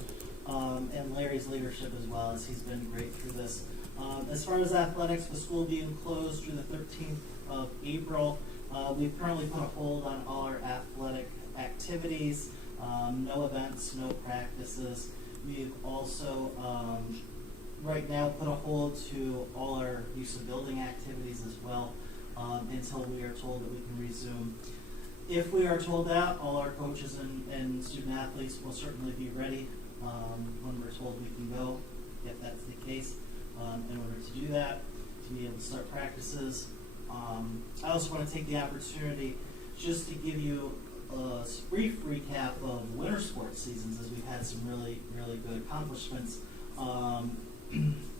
And Larry's leadership as well, as he's been great through this. As far as athletics, the school being closed through the 13th of April, we've currently put a hold on all our athletic activities, no events, no practices. We've also right now put a hold to all our use of building activities as well, until we are told that we can resume. If we are told that, all our coaches and student athletes will certainly be ready when we're told we can go, if that's the case, in order to do that, to be able to start practices. I also want to take the opportunity just to give you a brief recap of winter sports seasons, as we've had some really, really good accomplishments.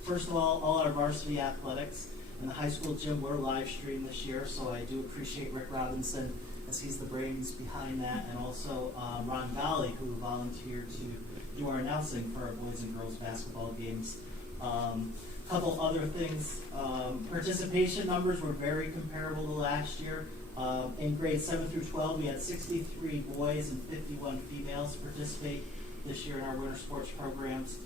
First of all our varsity athletics in the high school gym were live streamed this year, so I do appreciate Rick Robinson, as he's the brains behind that, and also Ron Golly, who volunteered to do our announcing for our boys and girls basketball games. Couple other things, participation numbers were very comparable to last year. In grades 7 through 12, we had 63 boys and 51 females participate this year in our winter sports programs.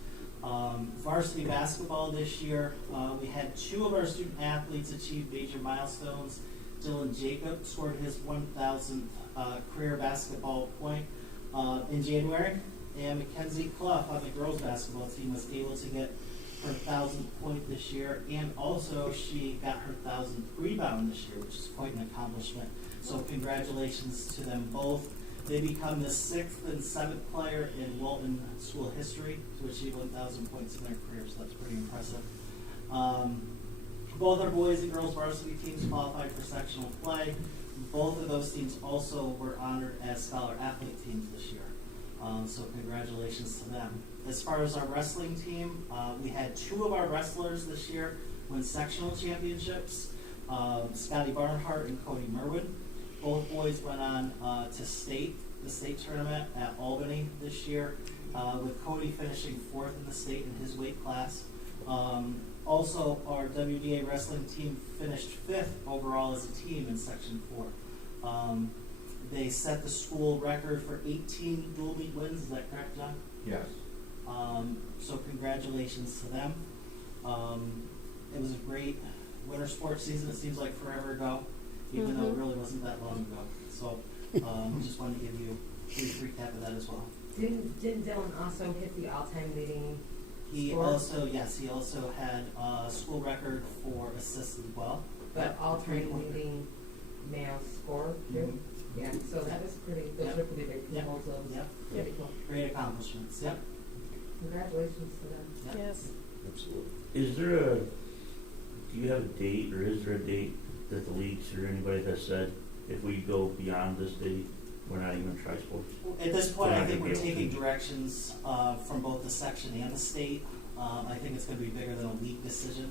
Varsity basketball this year, we had 2 of our student athletes achieve major milestones. Dylan Jacob scored his 1,000th career basketball point in January, and Mackenzie Clough on the girls basketball team was able to get her 1,000th point this year, and also she got her 1,000th rebound this year, which is quite an accomplishment. So congratulations to them both. They become the 6th and 7th player in Walton school history to achieve 1,000 points in their career, so that's pretty impressive. Both our boys and girls varsity teams qualified for sectional play. Both of those teams also were honored as scholar athlete teams this year. So congratulations to them. As far as our wrestling team, we had 2 of our wrestlers this year win sectional championships, Scotty Barnhart and Cody Merwin. Both boys went on to the state tournament at Albany this year, with Cody finishing 4th in the state in his weight class. Also, our WDA wrestling team finished 5th overall as a team in Section 4. They set the school record for 18 dual meet wins. Is that correct, John? Yes. So congratulations to them. It was a great winter sports season. It seems like forever ago, even though it really wasn't that long ago. So just wanted to give you a brief recap of that as well. Didn't Dylan also hit the all-time leading He score? also had a school record for assists as well. But all-time leading male score too? Yeah, so that was pretty, those are pretty big goals. Yep. Pretty cool. Great accomplishments. Yep. Congratulations to them. Yep. Yes. Absolutely. Do you have a date, or is there a date that the leagues or anybody has said, if we go beyond this date, we're not even gonna try sports? At this point, We're I not think gonna we're be able taking to. directions from both the section and the state. I think it's going to be bigger than a league decision.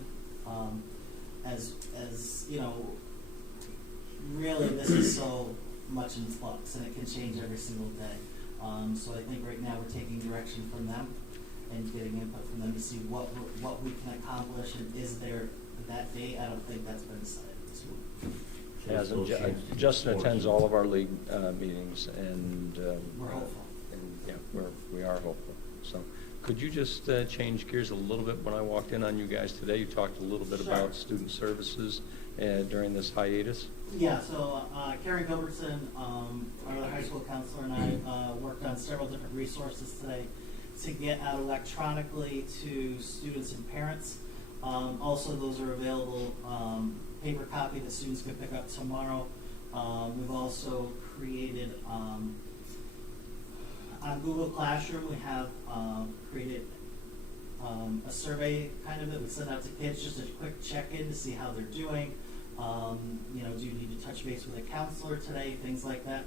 As you know, really, this is so much in flux, and it can change every single day. So I think right now we're taking direction from them and getting input from them to see what we can accomplish, and is there that date? I don't think that's been decided this week. Yes, So still change Justin sports. attends all of our league meetings, and We're hopeful. And yeah, we are hopeful. So, could you just change gears a little bit? When I walked in on you guys today, you talked a little bit Sure. about student services during this hiatus. Yeah, so Karen Gilbertson, our other high school counselor, and I worked on several different resources today to get out electronically to students and parents. Also, those are available paper copy that students can pick up tomorrow. We've also created on Google Classroom, we have created a survey kind of that we send out to kids, just a quick check-in to see how they're doing. Do you need to touch base with a counselor today, things like that.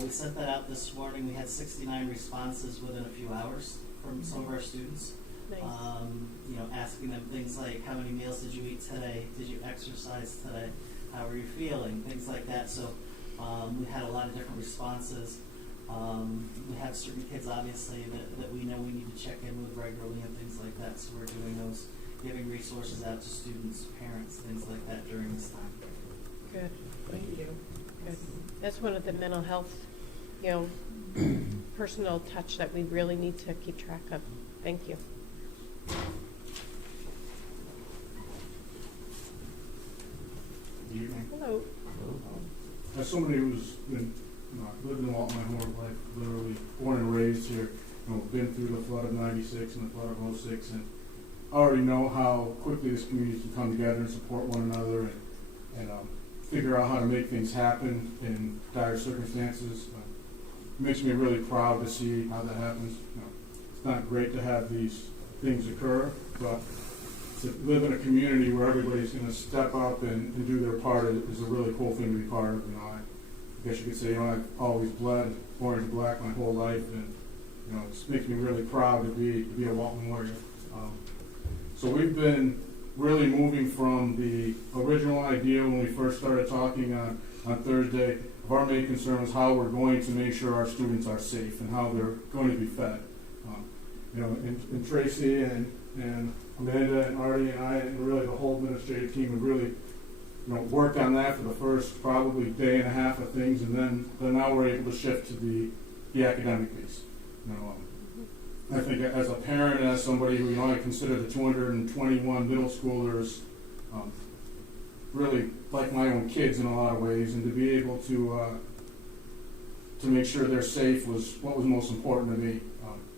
We sent that out this morning. We had 69 responses within a few hours from some of our students. Nice. Asking them things like, how many meals did you eat today? Did you exercise today? How are you feeling? Things like that. So we had a lot of different responses. We have certain kids, obviously, that we know we need to check in with regularly and things like that. So we're doing those, giving resources out to students, parents, things like that during this time. Good. Thank you. Good. That's one of the mental health, personal touch that we really need to keep track of. Thank you. Hello. As somebody who's been lived in Walton my whole life, literally born and raised here, been through the flood of '96 and the flood of '06, and I already know how quickly this community can come together and support one another and figure out how to make things happen in dire circumstances. It makes me really proud to see how that happens. It's not great to have these things occur, but to live in a community where everybody's going to step up and do their part is a really cool thing to be part of. I guess you could say, I've always bled orange and black my whole life, and it makes me really proud to be a Walton Warrior. So we've been really moving from the original idea when we first started talking on Thursday of our main concern was how we're going to make sure our students are safe and how they're going to be fed. And Tracy and Amanda and Artie and I and really the whole administrative team have really worked on that for the first probably day and a half of things, and then now we're able to shift to the academic piece. I think as a parent, as somebody who I consider the 221 middle schoolers really like my own kids in a lot of ways, and to be able to make sure they're safe was what was most important to me.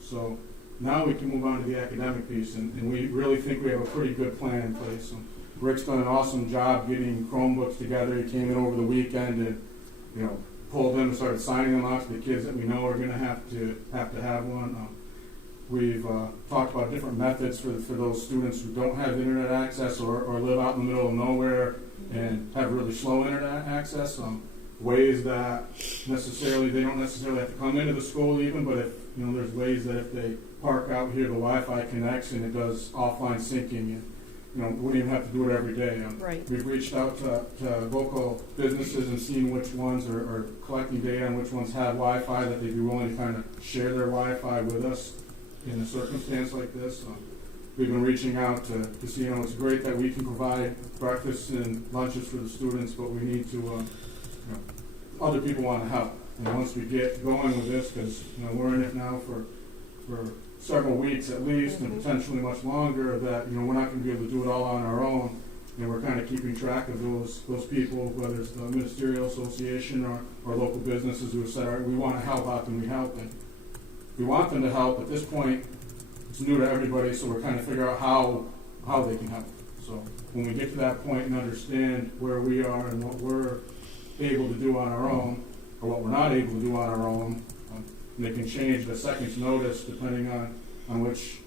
So now we can move on to the academic piece, and we really think we have a pretty good plan in place. Rick's done an awesome job getting Chromebooks together. He came in over the weekend and pulled them and started signing them out to the kids that we know are going to have to have one. We've talked about different methods for those students who don't have internet access or live out in the middle of nowhere and have really slow internet access. Ways that they don't necessarily have to come into the school even, but if there's ways that if they park out here, the Wi-Fi connects and it does offline syncing. wouldn't even have to do it every day. Right. We've reached out to local businesses and seen which ones are collecting data and which ones have Wi-Fi, that they'd be willing to kind of share their Wi-Fi with us in a circumstance like this. We've been reaching out to see, it's great that we can provide breakfasts and lunches for the students, but we need to, other people want to help. And once we get going with this, because, we're in it now for several weeks at least, and potentially much longer, that, we're not going to be able to do it all on our own. And we're kind of keeping track of those people, whether it's the ministerial association or local businesses who have said, all right, we want to help. How can we help? And we want them to help. At this point, it's new to everybody, so we're kind of figuring out how they can help. So when we get to that point and understand where we are and what we're able to do on our own, or what we're not able to do on our own, they can change the second's notice depending on which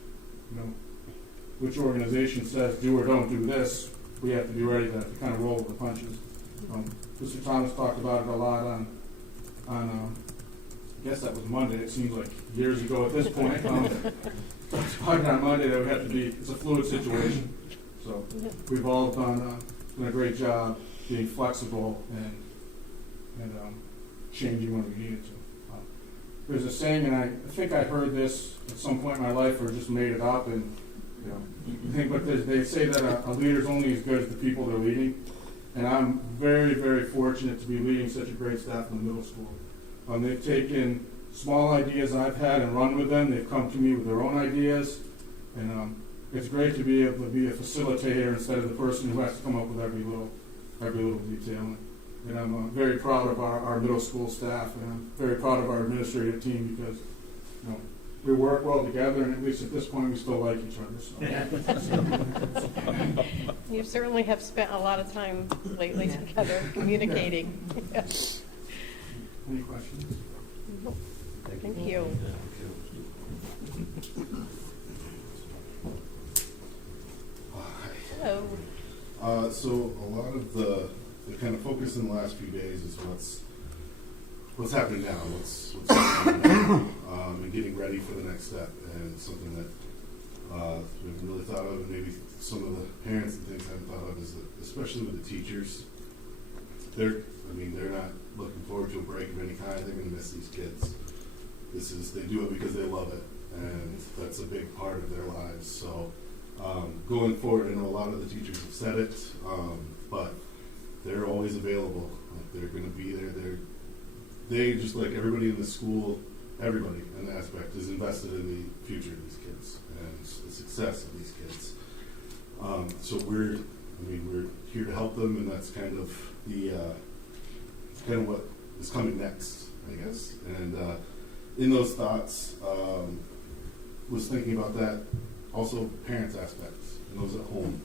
organization says do or don't do this. We have to be ready to kind of roll with the punches. Mr. Thomas talked about it a lot on I guess that was Monday. It seems like years ago at this point. Talking on Monday that we have to be, it's a fluid situation. So we've all done a great job being flexible and changing when we needed to. There's a saying, and I think I heard this at some point in my life, or just made it up, and but they say that a leader's only as good as the people they're leading. And I'm very, very fortunate to be leading such a great staff in the middle school. They've taken small ideas I've had and run with them. They've come to me with their own ideas, and it's great to be able to be a facilitator instead of the person who has to come up with every little detail. And I'm very proud of our middle school staff, and I'm very proud of our administrative team, because we work well together, and at least at this point we still like each other. So. You certainly have spent a lot of time lately together communicating. Any questions? Thank you. Hello. So a lot of the kind of focus in the last few days is what's happening now, what's happening now, and getting ready for the next step, and something that we haven't really thought of, and maybe some of the parents and things haven't thought of, is that, especially with the teachers, they're not looking forward to a break of any kind. They're going to miss these kids. They do it because they love it, and that's a big part of their lives. So going forward, I know a lot of the teachers have said it, but they're always available. They're going to be there. They just like everybody in the school, everybody in the aspect is invested in the future of these kids and the success of these kids. So we're here to help them, and that's kind of what is coming next, I guess. And in those thoughts, was thinking about that. Also, parents' aspects, and those at home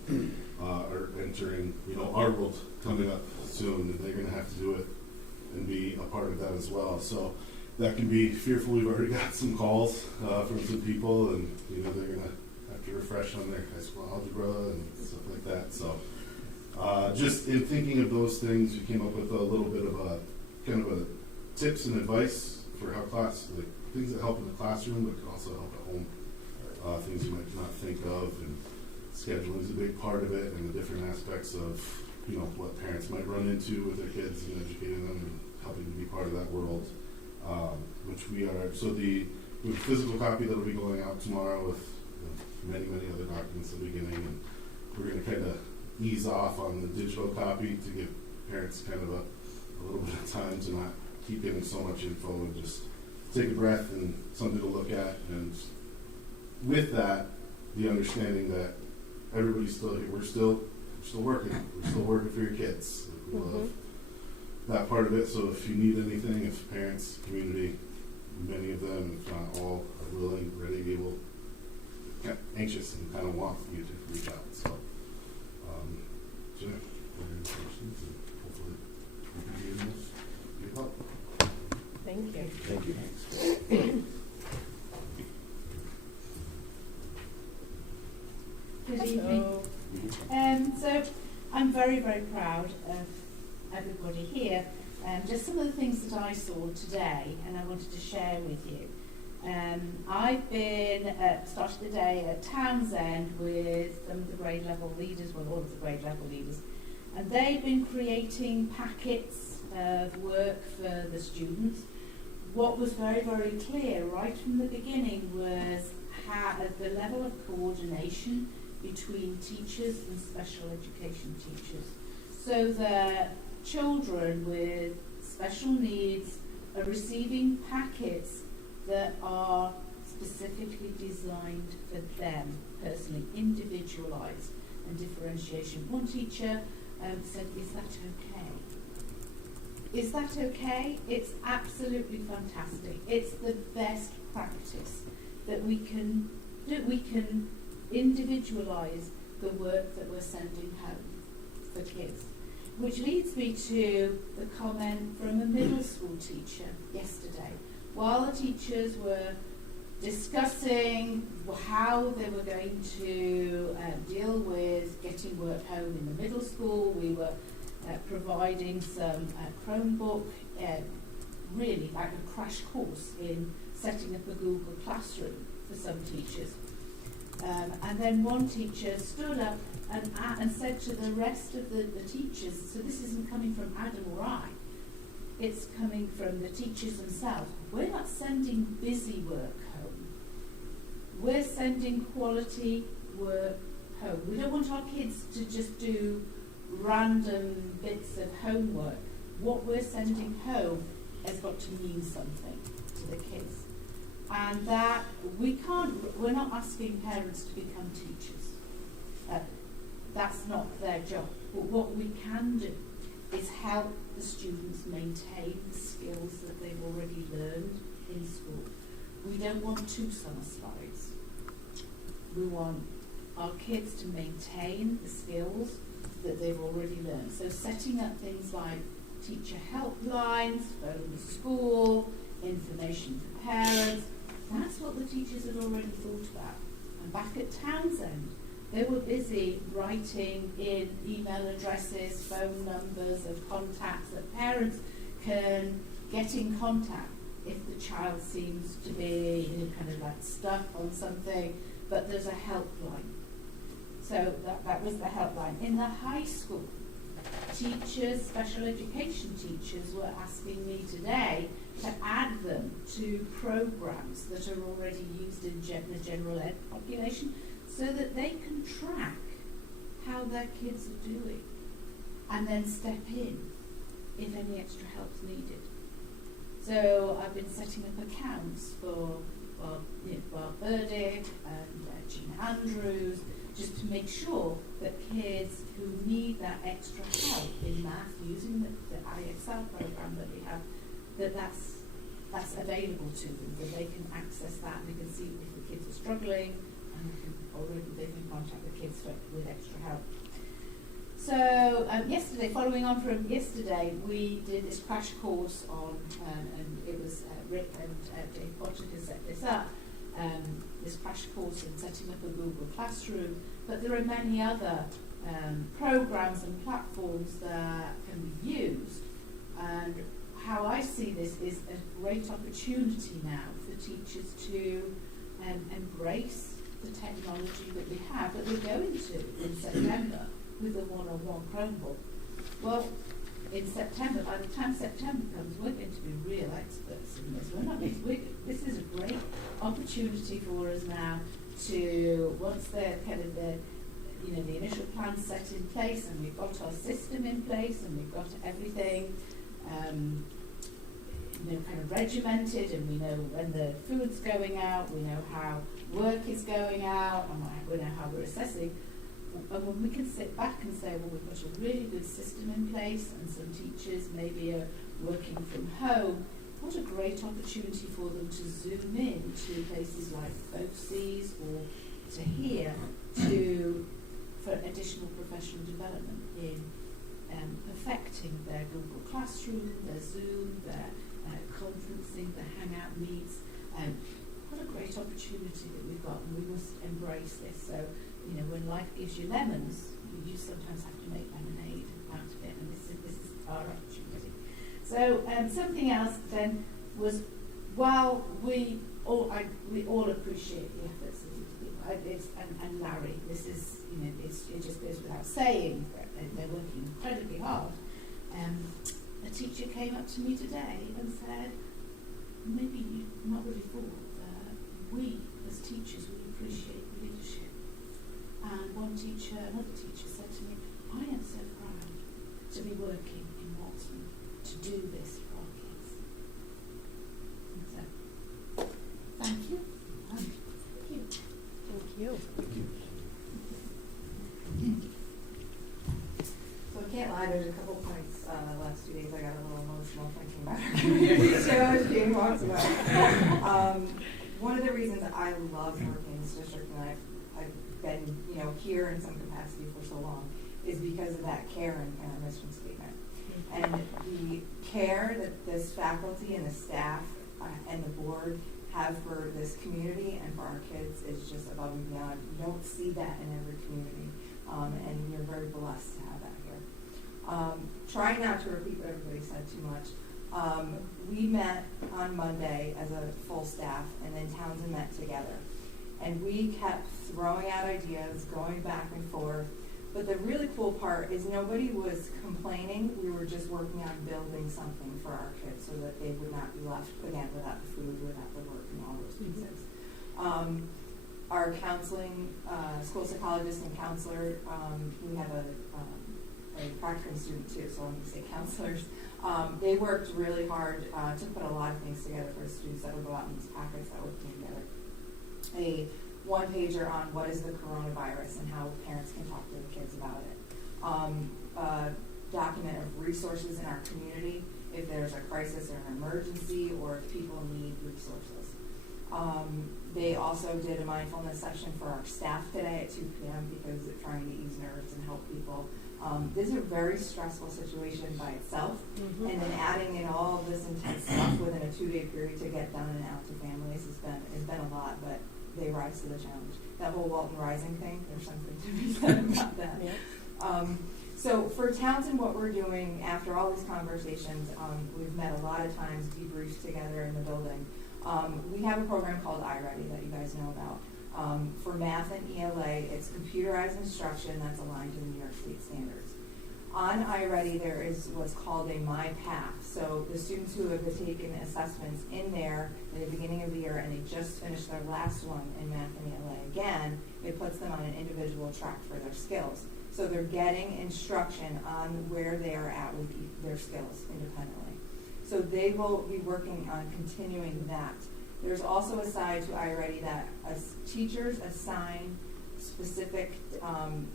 are entering, our world coming up soon, and they're going to have to do it and be a part of that as well. So that can be fearful. We've already got some calls from some people, and they're going to have to refresh on their high school algebra and stuff like that. So just in thinking of those things, we came up with a little bit of a kind of a tips and advice for how things that help in the classroom, but can also help at home. Things you might not think of, and scheduling is a big part of it, and the different aspects of what parents might run into with their kids, and educating them and helping to be part of that world, which we are. So we have a physical copy that will be going out tomorrow with many other documents at the beginning, and we're going to kind of ease off on the digital copy to give parents kind of a little bit of time to not keep getting so much info, and just take a breath and something to look at. And with that, the understanding that everybody's still here. We're still working. We're still working for your kids. We love that part of it. So if you need anything, if parents, community, many of them, if not all, are willing, ready, able, anxious, and kind of want you to reach out. So, yeah, any questions, and hopefully we can be of help. Thank you. Thank you. Thanks. Good evening. So I'm very, very proud of everybody here. Just some of the things that I saw today, and I wanted to share with you. I've been started the day at Townsend with some of the grade level leaders, well, all of the grade level leaders, and they've been creating packets of work for the students. What was very, very clear right from the beginning was how the level of coordination between teachers and special education teachers, so that children with special needs are receiving packets that are specifically designed for them, personally, individualised and differentiation. One teacher said, "Is that okay?" Is that okay? It's absolutely fantastic. It's the best practice that we can do. We can individualise the work that we're sending home for kids. Which leads me to the comment from a middle school teacher yesterday. While the teachers were discussing how they were going to deal with getting work home in the middle school, we were providing some Chromebook, really like a crash course in setting up a Google Classroom for some teachers. And then one teacher stood up and said to the rest of the teachers, so this isn't coming from Adam or I, it's coming from the teachers themselves. We're not sending busy work home. We're sending quality work home. We don't want our kids to just do random bits of homework. What we're sending home has got to mean something to the kids. And that we're not asking parents to become teachers. That's not their job. But what we can do is help the students maintain the skills that they've already learned in school. We don't want 2 summer slides. We want our kids to maintain the skills that they've already learned. So setting up things like teacher helplines, phone the school, information for parents, that's what the teachers had already thought about. And back at Townsend, they were busy writing in email addresses, phone numbers of contacts that parents can get in contact if the child seems to be kind of like stuck on something, but there's a helpline. So that was the helpline. In the high school, teachers, special education teachers were asking me today to add them to programs that are already used in the general ed population so that they can track how their kids are doing and then step in if any extra help's needed. So I've been setting up accounts for Bob Burdick and Gina Andrews, just to make sure that kids who need that extra help in math using the IXL program that we have, that's available to them, that they can access that and they can see if the kids are struggling and they can contact the kids with extra help. So yesterday, following on from yesterday, we did this crash course on, and it was Rick and Dave Potter who set this up, this crash course in setting up a Google Classroom, but there are many other programs and platforms that can be used. And how I see this is a great opportunity now for teachers to embrace the technology that we have, that we're going to in September with the one-on-one Chromebook. Well, in September, by the time September comes, we're going to be real experts in this. This is a great opportunity for us now to, once they're kind of the initial plan set in place and we've got our system in place and we've got everything kind of regimented, and we know when the food's going out, we know how work is going out, and we know how we're assessing. And when we can sit back and say, well, we've got a really good system in place and some teachers maybe are working from home, what a great opportunity for them to zoom in to places like BOCES or to here for additional professional development in perfecting their Google Classroom, their Zoom, their conferencing, their Hangout meets. What a great opportunity that we've got, and we must embrace this. So, when life gives you lemons, you sometimes have to make lemonade out of it, and this is our opportunity. So something else then was, while we we all appreciate the efforts of these people. And Larry, this is, it just goes without saying that they're working incredibly hard. A teacher came up to me today and said, maybe you've not really thought that we, as teachers, we appreciate the leadership. And another teacher said to me, I am so proud to be working in Walton to do this for our kids. And so, thank you. Thank you. Thank you. So I can't lie, there's a couple points the last 2 days I got a little emotional thinking about our community so I was being talked about. One of the reasons I love working in this district, and I've been here in some capacity for so long, is because of that care in our mission statement. And the care that this faculty and the staff and the board have for this community and for our kids is just above and beyond. You don't see that in every community, and we're very blessed to have that here. Trying not to repeat what everybody said too much. We met on Monday as a full staff, and then Townsend met together. And we kept throwing out ideas, going back and forth. But the really cool part is nobody was complaining. We were just working on building something for our kids so that they would not be left, again, without the food, without the work, and all those pieces. Our counseling, school psychologist and counselor, we have a practicum student too, so let me say counselors. They worked really hard to put a lot of things together for the students that would go out in these packets that would come together. A one-pager on what is the coronavirus and how parents can talk to their kids about it. A document of resources in our community if there's a crisis or an emergency or if people need resources. They also did a mindfulness session for our staff today at 2 p.m. because they're trying to ease nerves and help people. This is a very stressful situation by itself, and then adding in all of this intense stuff within a 2-day period to get done and out to families has been a lot, but they rise to the challenge. That whole Walton Rising thing, there's something to be said about that. Yeah. So for Townsend, what we're doing after all these conversations, we've met a lot of times, debriefed together in the building. We have a program called iReady that you guys know about. For math and ELA, it's computerized instruction that's aligned to the New York State standards. On iReady, there is what's called a My Path. So the students who have taken assessments in there at the beginning of the year and they just finished their last one in math and ELA again, it puts them on an individual track for their skills. So they're getting instruction on where they are at with their skills independently. So they will be working on continuing that. There's also a side to iReady that teachers assign specific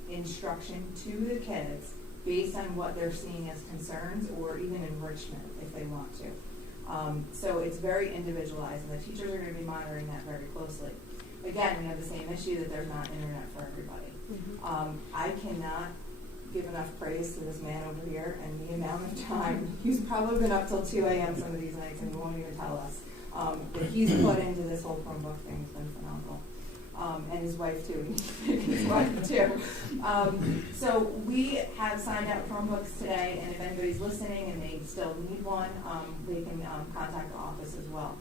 instruction to the kids based on what they're seeing as concerns or even enrichment if they want to. So it's very individualized, and the teachers are going to be monitoring that very closely. Again, we have the same issue that there's not internet for everybody. I cannot give enough praise to this man over here and the amount of time. He's probably been up till 2 a.m. some of these nights and he won't even tell us. That he's put into this whole Chromebook thing has been phenomenal. And his wife too, his wife too. So we have signed out Chromebooks today, and if anybody's listening and they still need one, they can contact the office as well.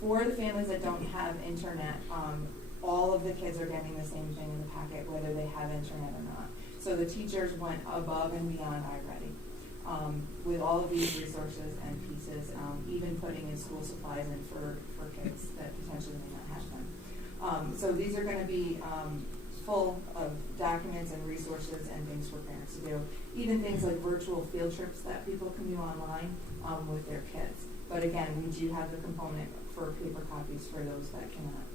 For the families that don't have internet, all of the kids are getting the same thing in the packet, whether they have internet or not. So the teachers went above and beyond iReady. With all of these resources and pieces, even putting in school supplies in for kids that potentially may not have them. So these are going to be full of documents and resources and things for parents to do. Even things like virtual field trips that people can do online with their kids. But again, we do have the component for paper copies for those that cannot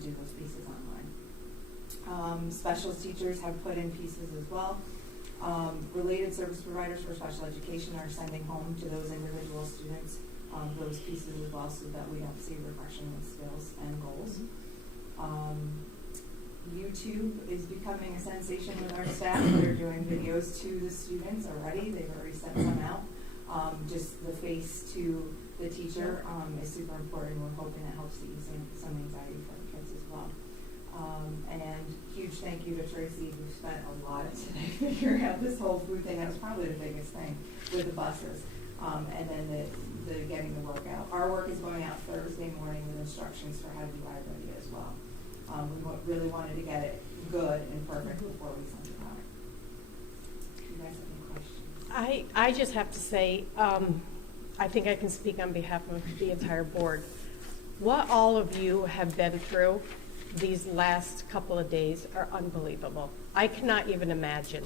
do those pieces online. Specialist teachers have put in pieces as well. Related service providers for special education are sending home to those individual students those pieces as well so that we don't see regression in skills and goals. YouTube is becoming a sensation with our staff. They're doing videos to the students already. They've already sent some out. Just the face to the teacher is super important. We're hoping that helps ease some anxiety for the kids as well. And huge thank you to Tracy, who spent a lot of today figuring out this whole food thing. That was probably the biggest thing with the buses. And then the getting the work out. Our work is going out Thursday morning with instructions for how to do iReady as well. Really wanted to get it good and perfect before we sent it out. Do you guys have any questions? I just have to say, I think I can speak on behalf of the entire board. What all of you have been through these last couple of days are unbelievable. I cannot even imagine.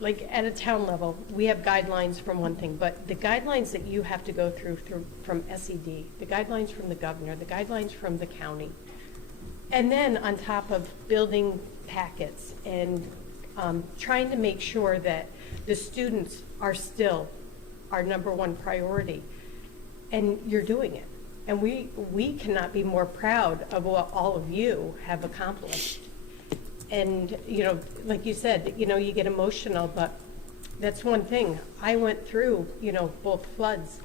Like at a town level, we have guidelines from one thing, but the guidelines that you have to go through from SED, the guidelines from the governor, the guidelines from the county, and then on top of building packets and trying to make sure that the students are still our number one priority, and you're doing it. And we cannot be more proud of what all of you have accomplished. And, you know, like you said, you know, you get emotional, but that's one thing. I went through, you know, both floods,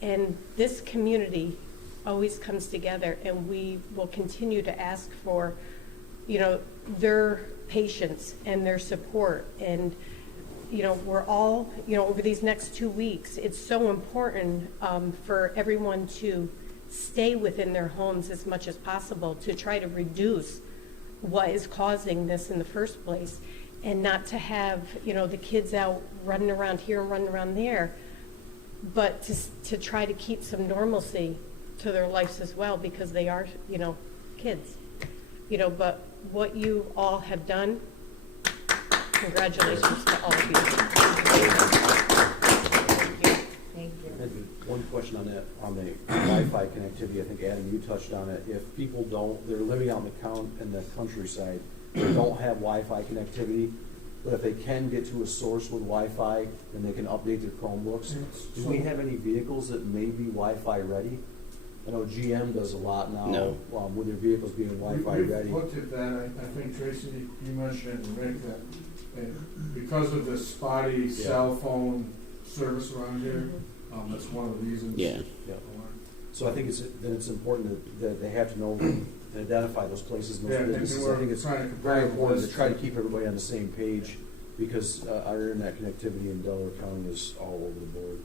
and this community always comes together, and we will continue to ask for, you know, their patience and their support. And, you know, we're all, you know, over these next 2 weeks, it's so important for everyone to stay within their homes as much as possible to try to reduce what is causing this in the first place, and not to have, you know, the kids out running around here and running around there, but to try to keep some normalcy to their lives as well, because they are, you know, kids. You know, but what you all have done, congratulations to all of you. Thank you. I had one question on that, on the Wi-Fi connectivity. I think, Adam, you touched on it. If people don't, they're living out in the countryside, they don't have Wi-Fi connectivity, but if they can get to a source with Wi-Fi, then they can update their Chromebooks. Do we have any vehicles that may be Wi-Fi ready? I know GM does a lot now with their vehicles being Wi-Fi ready. We've looked at that. I think, Tracy, you mentioned it, and Rick, that because of the spotty cell phone service around here, that's one of the reasons. Yeah. So I think it's important that they have to know and identify those places and those businesses. I think it's very important to try to keep everybody on the same page, because our internet connectivity in Delaware County is all over the board.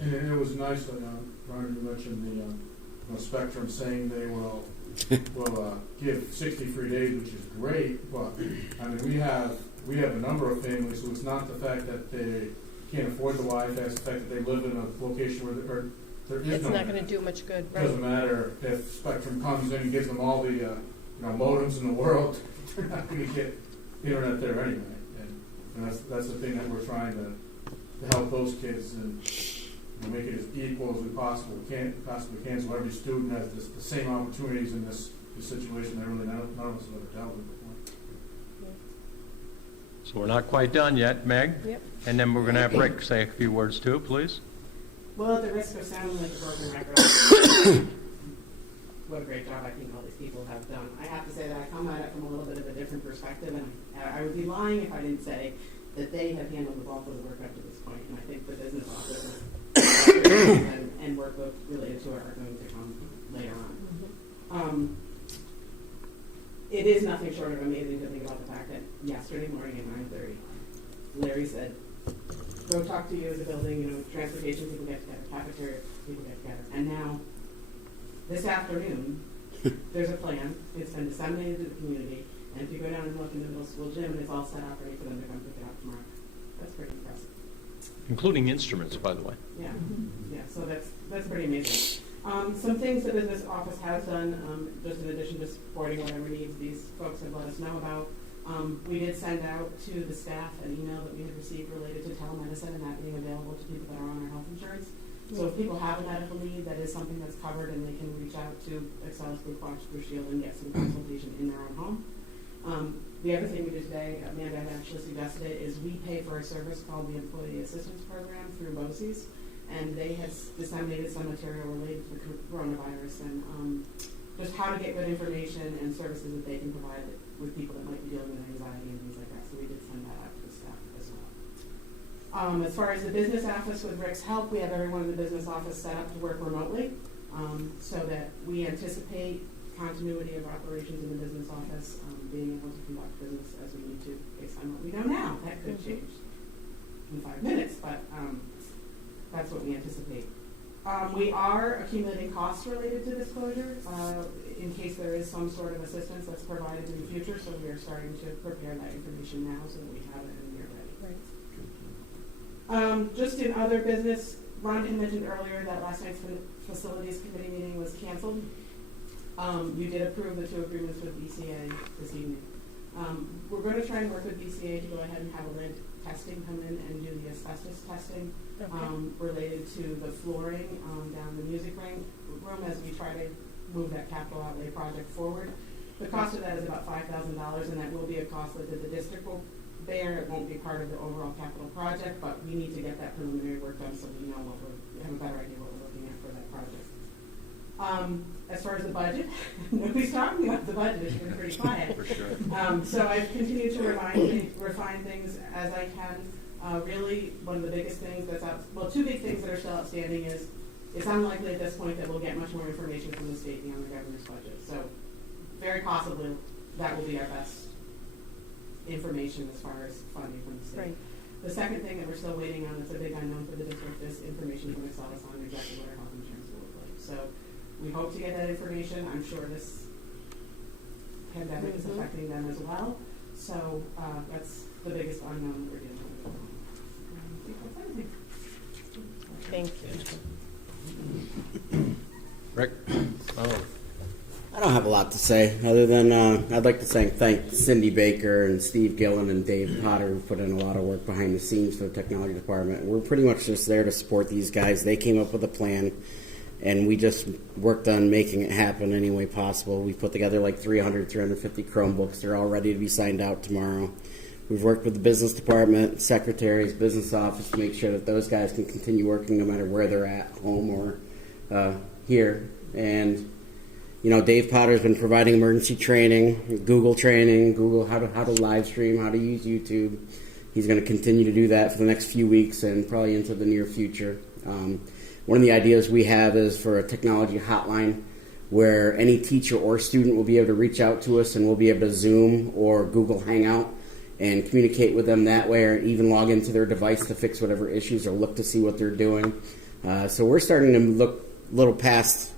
And it was nice that Ron, you mentioned the Spectrum saying they will give 60 free days, which is great. But I mean, we have a number of families, so it's not the fact that they can't afford the Wi-Fi; it's the fact that they live in a location where there is it's no. It's not going to do much good. It doesn't matter if Spectrum comes in and gives them all the modems in the world; they're not going to get internet there anyway. And that's the thing that we're trying to help those kids and make it as equal as we possibly can, so every student has the same opportunities in this situation that really none of us have ever dealt with before. So we're not quite done yet, Meg? Yep. And then we're going to have Rick say a few words too, please. Well, at the risk of sounding like a broken record, what a great job I think all these people have done. I have to say that I come at it from a little bit of a different perspective, and I would be lying if I didn't say that they have handled the bulk of the work up to this point, and I think the business office and workload related to it are going to come later on. It is nothing short of amazing to think about the fact that yesterday morning at 9:30, Larry said, go talk to you as a building, transportation people get together, cafeteria people get together. And now, this afternoon, there's a plan. It's been disseminated to the community. And if you go down and look in the middle school gym, it's all set up ready for them to come pick it up tomorrow. That's pretty impressive. Including instruments, by the way. Yeah, yeah. So that's pretty amazing. Some things the business office has done, just in addition to supporting whatever needs these folks have let us know about. We did send out to the staff an email that we had received related to telemedicine and that being available to people that are on our health insurance. So if people have a medical need, that is something that's covered, and they can reach out to Excellus Blue Cross Blue Shield and get some consultation in their own home. The other thing we did today, Amanda had actually suggested it, is we pay for a service called the Employee Assistance Program through BOCES, and they have disseminated some material related to the coronavirus and just how to get good information and services that they can provide with people that might be dealing with anxiety and things like that. So we did send that out to the staff as well. As far as the business office, with Rick's help, we have everyone in the business office set up to work remotely, so that we anticipate continuity of operations in the business office, being able to conduct business as we need to based on what we know now. That could change in 5 minutes, but that's what we anticipate. We are accumulating costs related to this closure, in case there is some sort of assistance that's provided in the future, so we are starting to prepare that information now so that we have it and we're ready. Right. Just in other business, Ron had mentioned earlier that last night's facilities committee meeting was canceled. You did approve the 2 agreements with BCA this evening. We're going to try and work with BCA to go ahead and have a lead testing come in and do the asbestos testing related to the flooring down the music room as we try to move that capital outlay project forward. The cost of that is about $5,000, and that will be a cost that the district will bear. It won't be part of the overall capital project, but we need to get that preliminary work done so we know we have a better idea what we're looking at for that project. As far as the budget, nobody's talking about the budget. It's been pretty quiet. For sure. So I've continued to refine things as I can. Really, one of the biggest things that's well, 2 big things that are still outstanding is it's unlikely at this point that we'll get much more information from the state beyond the governor's budget. So very possibly that will be our best information as far as funding from the state. Right. The second thing that we're still waiting on, that's a big unknown for the district, is information from Excellus on exactly what our health insurance will look like. So we hope to get that information. I'm sure this pandemic is affecting them as well. So that's the biggest unknown that we're dealing with. I think that's everything. Thank you. Rick? Oh. I don't have a lot to say other than I'd like to thank Cindy Baker and Steve Gillen and Dave Potter, who put in a lot of work behind the scenes for the technology department. We're pretty much just there to support these guys. They came up with a plan, and we just worked on making it happen any way possible. We put together like 350 Chromebooks. They're all ready to be signed out tomorrow. We've worked with the business department, secretaries, business office to make sure that those guys can continue working no matter where they're at, home or here. And you know, Dave Potter's been providing emergency training, Google how to live stream, how to use YouTube. He's going to continue to do that for the next few weeks and probably into the near future. One of the ideas we have is for a technology hotline where any teacher or student will be able to reach out to us, and we'll be able to Zoom or Google Hangout and communicate with them that way, or even log into their device to fix whatever issues or look to see what they're doing. So we're starting to look a little past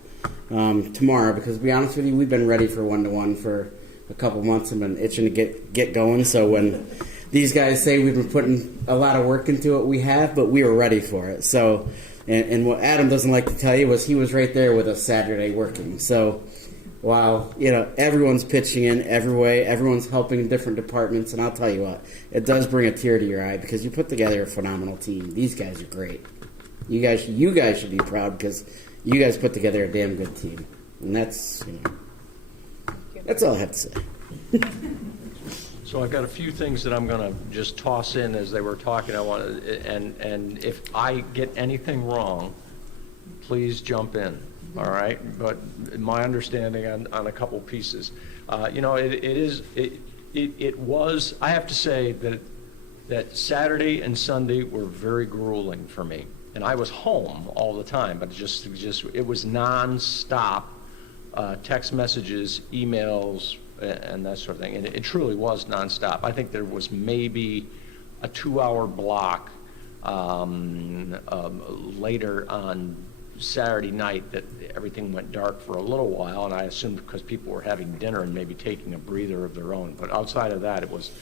tomorrow, because to be honest with you, we've been ready for one-to-one for a couple months and been itching to get going. So when these guys say we've been putting a lot of work into it, we have, but we were ready for it. So, and what Adam doesn't like to tell you was he was right there with us Saturday working. So while, you know, everyone's pitching in every way, everyone's helping in different departments, and I'll tell you what, it does bring a tear to your eye because you put together a phenomenal team. These guys are great. You guys should be proud because you guys put together a damn good team. And that's, you know, that's all I have to say. So I've got a few things that I'm going to just toss in as they were talking. And if I get anything wrong, please jump in. All right, but my understanding on a couple pieces, you know, it was. I have to say that Saturday and Sunday were very grueling for me, and I was home all the time, but just it was nonstop, text messages, emails, and that sort of thing, and it truly was nonstop. I think there was maybe a 2-hour block later on Saturday night that everything went dark for a little while, and I assumed because people were having dinner and maybe taking a breather of their own. But outside of that, it was